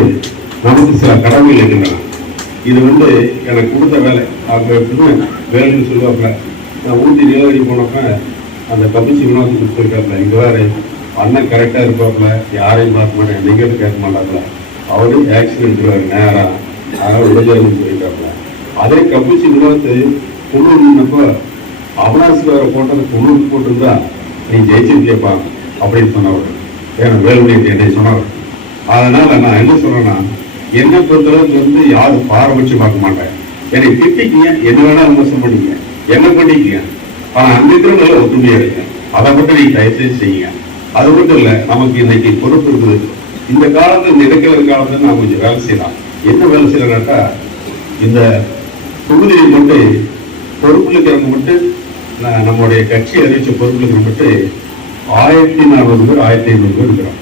நமக்கு சில கடமைகள் இருக்கின்றன. இது வந்து எனக்கு கொடுத்த வேலை. அவங்க எப்படின்னு வேலைன்னு சொல்லுவாங்க. நான் ஊட்டி நீலகிரி போனப்ப அந்த கபிச்சி வினோதத்துக்கு போயிருக்காப்புல. இங்க வேற அண்ணன் கரெக்டா இருப்பாப்புல, யாரையும் பார்க்க மாட்டேன், நீங்களும் கேட்க மாட்டாப்புல. அவரும் ஆக்சிடென்ட் நேரா, அதனால விடுதலை போயிருக்காப்புல. அதே கபிச்சி வினோத்து குன்னூர்னப்ப அவனாசி வேற போட்டது குன்னூருக்கு போட்டிருந்தா நீ ஜெயிச்சிருக்கேப்பா அப்படின்னு சொன்னவர். ஏன்னா வேலுமணி என்னை சொன்னவர். அதனால நான் என்ன சொல்றேன்னா, என்ன பொறுத்தளவுக்கு வந்து யாரும் பாரபட்சம் பார்க்க மாட்டேன். என்னை திட்டிக்கீங்க, என்ன வேணா விமர்சனம் பண்ணிக்கங்க, என்ன பண்ணிக்கங்க. ஆனா அங்க இருக்கிறவங்க ஒத்துமையா இருக்கு. அதை மட்டும் நீங்க தயவுசெய்து செய்யுங்க. அது மட்டும் இல்ல, நமக்கு இன்னைக்கு பொறுப்பு இருக்குது. இந்த காலத்துல நினைக்கிற காலத்துல நான் கொஞ்சம் வேலை செய்யலாம். என்ன வேலை செய்யலாம்னாக்கா, இந்த தொகுதியை மட்டும் பொறுப்புல இருக்கிறவங்க மட்டும் நம்முடைய கட்சி அறிவிச்ச பொறுப்புல இருக்கிற மட்டும் 1400 பேர் 1500 பேர் இருக்கிறோம்.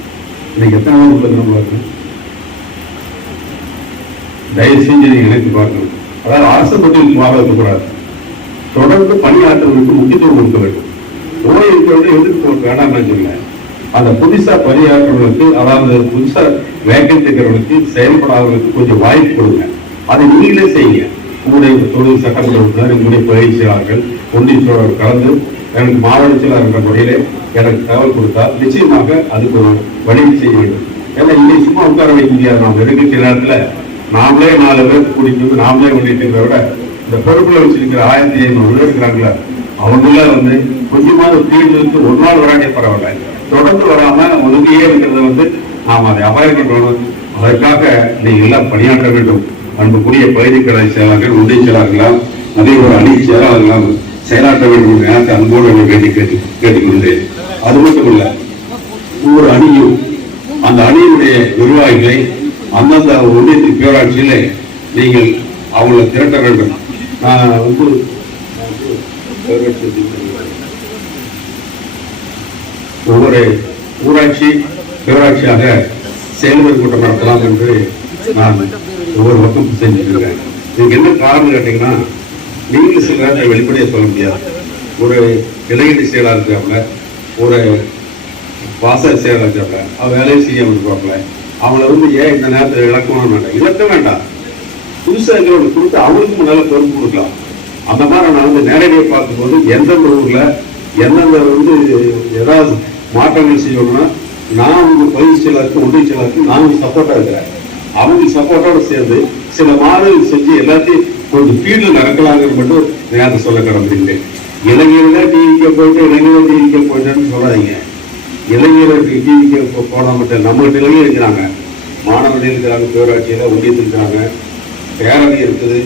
இன்னைக்கு எத்தனை பேர் இருக்கிறோம்? தயவு செஞ்சு நீங்க நினைத்து பார்க்கணும். அதாவது அரசு பற்றி மாறக்கூடாது. தொடர்ந்து பணியாற்றுவதற்கு முக்கியத்துவம் கொடுக்க வேண்டும். ஓய்வு இருக்கிறவங்க எதிர்ப்பு போட்டு வேண்டாம்னு சொல்ல. அந்த புதுசா பணியாற்றுவதற்கு, அதாவது புதுசா வேக்கன்ட் இருக்கிறவங்களுக்கு, செயல்படாதவர்களுக்கு கொஞ்சம் வாய்ப்பு கொடுங்க. அதை நீங்களே செய்யுங்க. உங்களுடைய தொழில் சட்டமன்ற உறுப்பினர், உங்களுடைய பயிற்சியாளர்கள், ஒன்றிய சோழர் கலந்து எனக்கு மாவட்ட செயலாளர் என்ற முறையிலே எனக்கு தகவல் கொடுத்தால் நிச்சயமாக அதுக்கு ஒரு வழி செய்ய வேண்டும். ஏன்னா இன்னைக்கு சும்மா உட்கார வைக்க முடியாது. நாம் இருக்கிற நேரத்துல நாமளே 4 பேர் கூட்டிட்டு நாமளே பண்ணிட்டு விட இந்த பொறுப்புல வச்சிருக்கிற 1500 பேர் இருக்கிறாங்களா, அவங்கள வந்து கொஞ்சமாவது ஃபீல்டு இருக்கு, ஒரு நாள் வராட்டே பரவாயில்ல, தொடர்ந்து வராம ஒதுங்கியே இருக்கிறத வந்து நாம் அதை அபாயக்கணும். அதற்காக நீங்க எல்லாம் பணியாற்ற வேண்டும். அன்புக்குரிய பகுதி கழக செயலாளர்கள், ஒன்றிய செயலாளர்களாம், அதே ஒரு அணி செயலாளர்களாம் செயலாற்ற வேண்டும் என்று எனக்கு அன்போடு வேண்டி கேட்டுக்கொண்டேன். அது மட்டும் இல்ல, ஒவ்வொரு அணியும் அந்த அணியினுடைய நிர்வாகிகளை அந்தந்த ஒன்றியத்தின் பேராட்சியில நீங்கள் அவங்களை திரட்ட வேண்டும். நான் வந்து ஒவ்வொரு ஊராட்சி பேராட்சியாக செயல்முறை கூட்டம் நடத்தலாம் என்று நான் ஒவ்வொரு பக்கம் செஞ்சுருக்கேன். இதுக்கு என்ன காரணம் கேட்டீங்கன்னா, நீங்கள் சில நேரத்தில் வெளிப்படையாக சொல்ல முடியாது. ஒரு இளைஞர் செயலாளர் இருக்காப்புல, ஒரு வாசக செயலாளர் இருக்காப்புல, அவன் வேலையை செய்யாமல் இருப்பாப்புல, அவங்கள வந்து ஏன் இந்த நேரத்தில் இழக்கணும் வேண்டாம், இழக்க வேண்டாம், புதுசாக இருக்கிறவங்க கொடுத்து அவங்களுக்கு முன்னால பொறுப்பு கொடுக்கலாம். அந்த மாதிரி நான் வந்து நேரடியாக பார்க்கும்போது எந்தெந்த ஊர்ல எந்தெந்த வந்து ஏதாவது மாற்றங்கள் செய்யணும்னா, நான் உங்க பகுதி செயலாளருக்கு ஒன்றிய செயலாளருக்கு நான் சப்போர்ட்டா இருக்கிறேன். அவங்களுக்கு சப்போர்ட்டோட சேர்ந்து சில மாதங்கள் செஞ்சு எல்லாத்தையும் கொஞ்சம் ஃபீல்டு நடக்கலாங்கிறது மட்டும் நேரத்தை சொல்ல கிடந்துருக்கேன். இளைஞர்கள் டிவிக்கு போயிட்டு இளைஞர்கள் டிவிக்கு போயிட்டேன்னு சொல்லாதீங்க. இளைஞர்களுக்கு டிவிக்கு போனா மட்டும் நம்மகிட்ட இளைஞர் இருக்கிறாங்க, மாணவர்கள் இருக்கிறாங்க, பேராட்சியில ஒன்றியத்தில் இருக்கிறாங்க, பேரவை இருக்குது,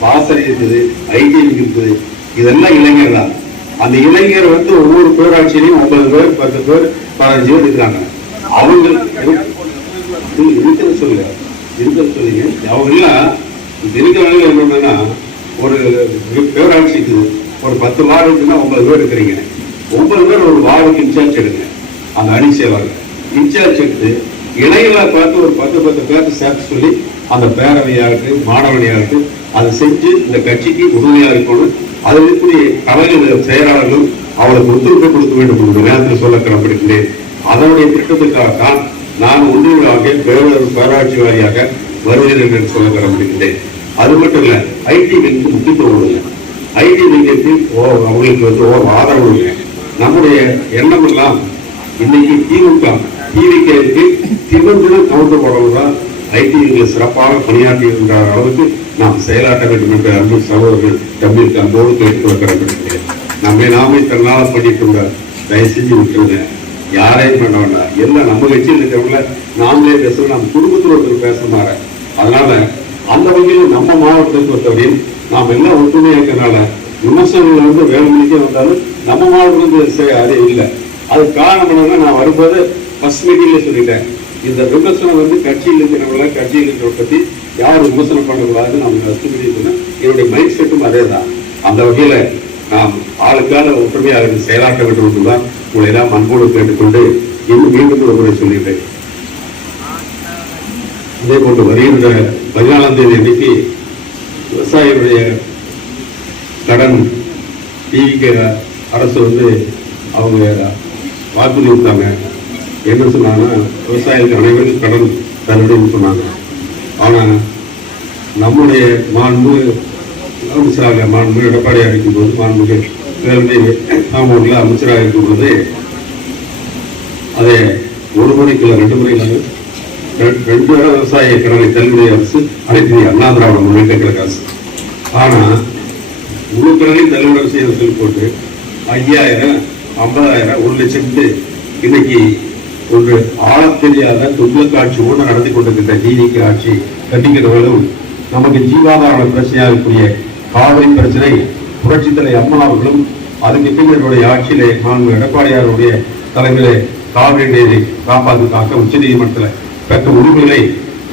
பாசறை இருக்குது, ஐடிவி இருக்குது, இதெல்லாம் இளைஞர் தான். அந்த இளைஞர் வந்து ஒவ்வொரு பேராட்சியிலையும் 9 பேர் 10 பேர் 15 பேர் இருக்கிறாங்க. அவங்க இருக்கிற சொல்லுங்க அவங்க எல்லாம் இருக்கிறவங்க என்னன்னா, ஒரு பேராட்சிக்கு ஒரு 10 வார்டு இருக்குன்னா 9 பேர் இருக்கிறீங்க. 9 பேர் ஒரு வார்டுக்கு இன்சார்ஜ் எடுங்க. அந்த அணி சேவாங்க இன்சார்ஜ் எடுத்து இளைஞர்களை பார்த்து ஒரு 10 பேருக்கு சேர்த்து சொல்லி அந்த பேரவையாகட்டு மாணவனையாகட்டு அதை செஞ்சு இந்த கட்சிக்கு உறுதியா இருக்கணும். அதில் இருக்கக்கூடிய கலைஞர் செயலாளர்களும் அவளுக்கு ஒத்துழைப்பு கொடுக்க வேண்டும் என்று நேரத்தில் சொல்ல கிளம்பிருக்கிறேன். அதனுடைய திட்டத்துக்காகத்தான் நான் ஒன்றிய பேராட்சி வாரியாக வருகிறேன் என்று சொல்ல கிளம்பிருக்கிறேன். அது மட்டும் இல்ல, ஐடி விங்கு முக்கியத்துவம் இல்லை. ஐடி விங்குக்கு அவங்களுக்கு வந்து ஆதரவு இல்லை. நம்முடைய எண்ணம் எல்லாம் இன்னைக்கு டிவிக்கு தினம் கவுண்டர் போடலாம். ஐடி விங்கில் சிறப்பாக பணியாற்றி இருக்கின்ற அளவுக்கு நாம் செயலாற்ற வேண்டும் என்று அன்பு சகோதரர்கள் தம்பிக்கு அன்போடு கேட்டுக்கொள்ள கிடப்பிருக்கிறேன். நாமே தன்னால பண்ணிட்டு இருந்தார். தயவு செஞ்சு விட்டுருங்க, யாரையும் பண்ண வேண்டாம். எல்லாம் நம்ம கட்சியில் இருக்கிறவங்கள நாமளே பேசணும், நம்ம குடும்பத்தில் ஒருத்தர் பேச மாற. அதனால அந்த வகையில் நம்ம மாவட்டத்தை பொறுத்தவரையும் நாம் எல்லாம் ஒற்றுமையாக இருக்கிறனால விமர்சனங்கள் வந்து வேலைக்கே வந்தாலும் நம்ம மாவட்டத்துக்கு அதே இல்லை. அது காரணம் என்னன்னா, நான் வரும்போது ஃபர்ஸ்ட் மீட்டிங்ல சொல்லிட்டேன், இந்த விமர்சனம் வந்து கட்சியில் இருக்கிறவங்கள கட்சியில் இருக்கிறவங்க பத்தி யாரும் விமர்சனம் பண்ணக்கூடாதுன்னு நம்ம ஃபர்ஸ்ட் மீட்டிங் சொன்னேன். என்னுடைய மைண்ட் செட்டும் அதே தான். அந்த வகையில நாம் ஆளுக்கான ஒற்றுமையாக செயலாற்ற வேண்டும் என்றுதான் உங்களை எல்லாம் அன்போடு கேட்டுக்கொண்டு இன்னும் மீண்டும் ஒரு முறை சொல்லிட்டேன். இதே போன்று வருகின்ற 14ஆம் தேதி அன்னைக்கு விவசாயிகளுடைய கடன் டிவிக்கு அரசு வந்து அவங்க வாக்குறுதி கொடுத்தாங்க. என்ன சொன்னாங்கன்னா, விவசாயிகளுக்கு அனைவருக்கும் கடன் தள்ளுபடின்னு சொன்னாங்க. ஆனால் நம்முடைய மாண்பு அமைச்சராக மாண்பு எடப்பாடியாக இருக்கும்போது, மாண்புக்கு அமௌண்ட்ல அமைச்சராக இருக்கும் பொழுது அதே ஒரு முறைக்கு 2 முறைகளாக 2 விவசாய கடனை தள்ளுபடி அரசு அனைத்து அண்ணா திராவிட முன்னேற்ற கழக அரசு. ஆனா முழு கடனையும் தள்ளுபடி செய்ய சொல்லி போட்டு 5000, 50,000, 1 லட்சம் இன்னைக்கு ஒரு ஆள தெரியாத துன்புக்கு ஆட்சி ஊழல் நடத்தி கொண்டிருக்கின்ற டிவிக்கு ஆட்சி கட்டிக்கிறவர்களும் நமக்கு ஜீவாதார பிரச்சனையாக இருக்கக்கூடிய காவிரி பிரச்சனை புரட்சித் தலைவர் அம்மா அவர்களும் அதுக்கு பின்னருடைய ஆட்சியிலே மாண்பு எடப்பாடியாருடைய தலைமையிலே காவிரி நீரை காப்பாற்றுக்காக உச்ச நீதிமன்றத்தில் பெற்ற உரிமைகளை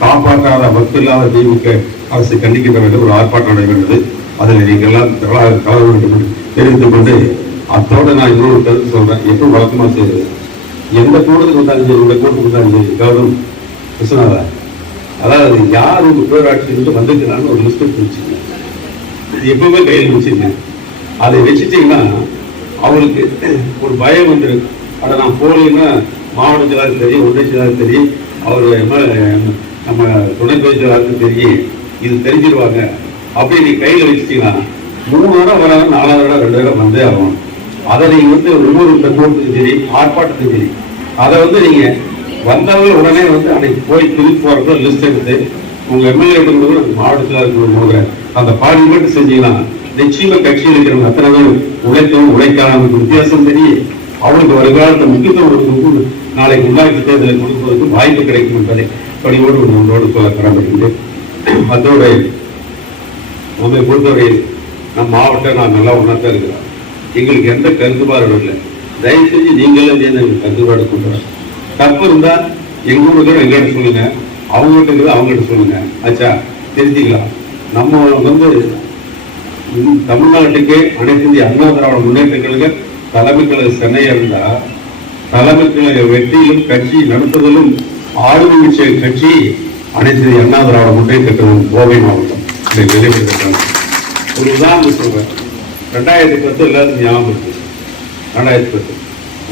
காப்பாற்றாத வக்கில்லாத திமுக அரசு கண்டிக்கின்ற வேண்டும் ஒரு ஆர்ப்பாட்டம் நடைபெற்றது. அதில் நீங்கள் எல்லாம் கலந்து வேண்டும் என்று தெரிவித்துக் கொண்டு, அத்தோடு நான் இன்னொரு கருத்து சொல்றேன். எப்பவும் வழக்கமா செய்யுது, எந்த கூட்டத்துக்கு வந்தாலும் சரி, இந்த கூட்டத்துக்கு வந்தாலும் சரி, கவர்னம் விஸ்வநாதா, அதாவது யார் உங்க பேராட்சி வந்துருக்கிறான்னு ஒரு லிஸ்ட் வச்சுக்கங்க. இது எப்பவுமே கையில் வச்சுக்கங்க. அதை வச்சுட்டீங்கன்னா அவங்களுக்கு ஒரு பயம் வந்துரு. அதை நான் போலீங்கன்னா மாவட்ட செயலாளருக்கு தெரியும், ஒன்றிய செயலாளருக்கு தெரியும், அவர் நம்ம துணை பொதுச் செயலாளருக்கு தெரியும், இது தெரிஞ்சிருவாங்க. அப்படி நீ கையில் வச்சுட்டீங்கன்னா 3 தடவை வராங்க, 4வது தடவை 2 தடவை வந்தே ஆகணும். அதை நீங்க வந்து ஒவ்வொரு கூட்டத்துக்கு சரி, ஆர்ப்பாட்டத்துக்கு சரி, அதை வந்து நீங்க வந்தவங்க உடனே வந்து அன்னைக்கு போய் திருப்பி போறப்ப லிஸ்ட் எடுத்து உங்க எம்எல்ஏ மாவட்ட செயலாளருக்கு அந்த பாதி மட்டும் செஞ்சீங்கன்னா நிச்சயமா கட்சியில் இருக்கிறவங்க அத்தனை பேர் உழைத்தவங்க உழைக்காம வித்தியாசம் தெரியும். அவளுக்கு வருங்காலத்தை முக்கியத்துவம் கொடுக்கும், நாளைக்கு உள்ளாட்சி தேர்தலை கொடுப்பதற்கு வாய்ப்பு கிடைக்கும் என்பதை பணியோடு உங்களோடு சொல்ல கடமைகின்றேன். அதோட நம்மை பொறுத்தவரையில் நம் மாவட்டம் நான் நல்லா ஒன்றாத்தான் இருக்கிறோம். எங்களுக்கு எந்த கருத்துப்பாடும் இல்லை. தயவு செஞ்சு நீங்களும் எனக்கு கருத்துப்பாடு கொண்டு தப்பு இருந்தா எங்க ஊருக்கு எங்கிட்ட சொல்லுங்க, அவங்ககிட்ட இருக்கிறது அவங்ககிட்ட சொல்லுங்க. ஆச்சா, தெரிஞ்சுக்கலாம். நம்ம தமிழ்நாட்டுக்கே அனைத்து இந்திய அண்ணா திராவிட முன்னேற்ற கழக தலைமை கழக சென்னையா இருந்தா தலைமை கழக வெற்றியிலும் கட்சி நடத்துதலும் ஆளுமிச்ச கட்சி அனைத்து இந்திய அண்ணா திராவிட முன்னேற்ற கழகம் கோவை மாவட்டம். இதை வெளிப்படுத்துறாங்க. ஒரு உதாரணம் சொல்றேன். 2010 எல்லாத்துக்கும் ஞாபகம் இருக்கு.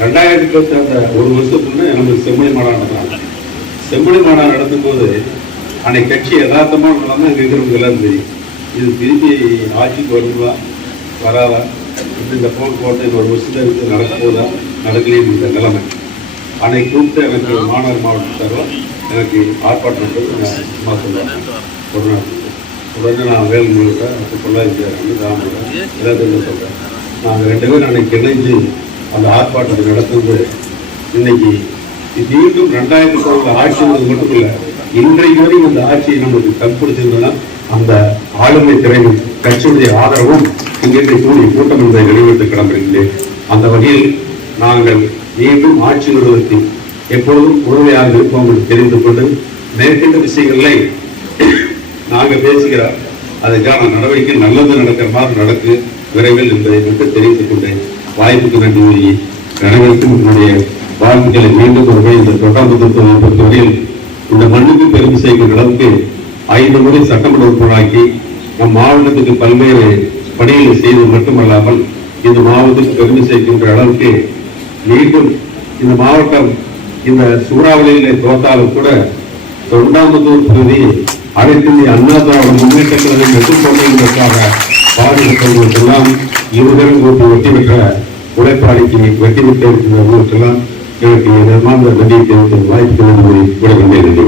2010 அந்த ஒரு வருஷத்துக்கு நமக்கு செம்மொழி மாநாடு நடந்தாங்க. செம்மொழி மாநாடு நடத்தும் போது அன்னைக்கு கட்சி யதார்த்தமா நடந்தா இங்க இருக்கிறவங்க எல்லாம் தெரியும். இது திருப்பி ஆட்சிக்கு வருவா வராதா, இந்த போக்குவரத்து ஒரு வருஷத்துக்கு நடக்க போதா நடக்கலையே இந்த நிலைமை. அன்னைக்கு கூப்பிட்டு எனக்கு மாநகர் மாவட்டத்தார்கள் எனக்கு ஆர்ப்பாட்டம் சும்மா சொல்லுவாங்க. ஒரு நாள் உடனே நான் வேல் முழுக்க பொள்ளாச்சி எல்லாத்தையும் சொல்றேன். நாங்கள் 2 பேரும் அன்னைக்கு இணைஞ்சு அந்த ஆர்ப்பாட்டத்தை நடத்துவது இன்னைக்கு மீண்டும் 2010 ஆட்சி மட்டும் இல்லை, இன்றைக்கு வரைக்கும் அந்த ஆட்சியை நமக்கு கற்படுத்திருந்தோம்னா அந்த ஆளுமை திறன் கட்சியுடைய ஆதரவும் இங்கிருந்து கூடிய கூட்டம் என்பதை வெளியிட்டு கிளம்புகிறேன். அந்த வகையில் நாங்கள் மீண்டும் ஆட்சி நிறுவனத்தில் எப்பொழுதும் உறுதியாக இருப்போம் என்று தெரிந்து கொண்டு மேற்கொண்ட விஷயங்களை நாங்கள் பேசுகிறோம். அதுக்கான நடவடிக்கை நல்லது நடக்கிற மாதிரி நடக்கு விரைவில் என்பதை மட்டும் தெரிவித்துக் கொண்டேன். வாய்ப்புக்கு நன்றி கூறி அனைவருக்கும் என்னுடைய வாழ்த்துக்களை மீண்டும் ஒருவரை இந்த தொடர்ந்து பொறுத்தவரையில் இந்த மண்ணுக்கு பெருமை செய்கின்ற அளவுக்கு 5 முறை சட்டமன்ற உறுப்பினராக்கி நம் மாவட்டத்துக்கு பல்வேறு பணிகளை செய்வது மட்டுமல்லாமல் இந்த மாவட்டத்துக்கு பெருமை செய்கின்ற அளவுக்கு மீண்டும் இந்த மாவட்டம் இந்த சூறாவளியிலே தோற்றாலும் கூட தொண்டாமுத்தூர் பகுதி அனைத்து இந்திய அண்ணா திராவிட முன்னேற்ற கழகம் எதிர்கொள்வதற்காக பாடுபட்டவர்களுக்கெல்லாம் இருவரும் கூட்டி வெற்றி பெற்ற உழைப்பாளிக்கு வெற்றி பெற்ற இருக்கிறவர்களுக்கெல்லாம் எனக்கு எதிர்மான நன்றியை தெரிவித்த வாய்ப்பு விட வேண்டிய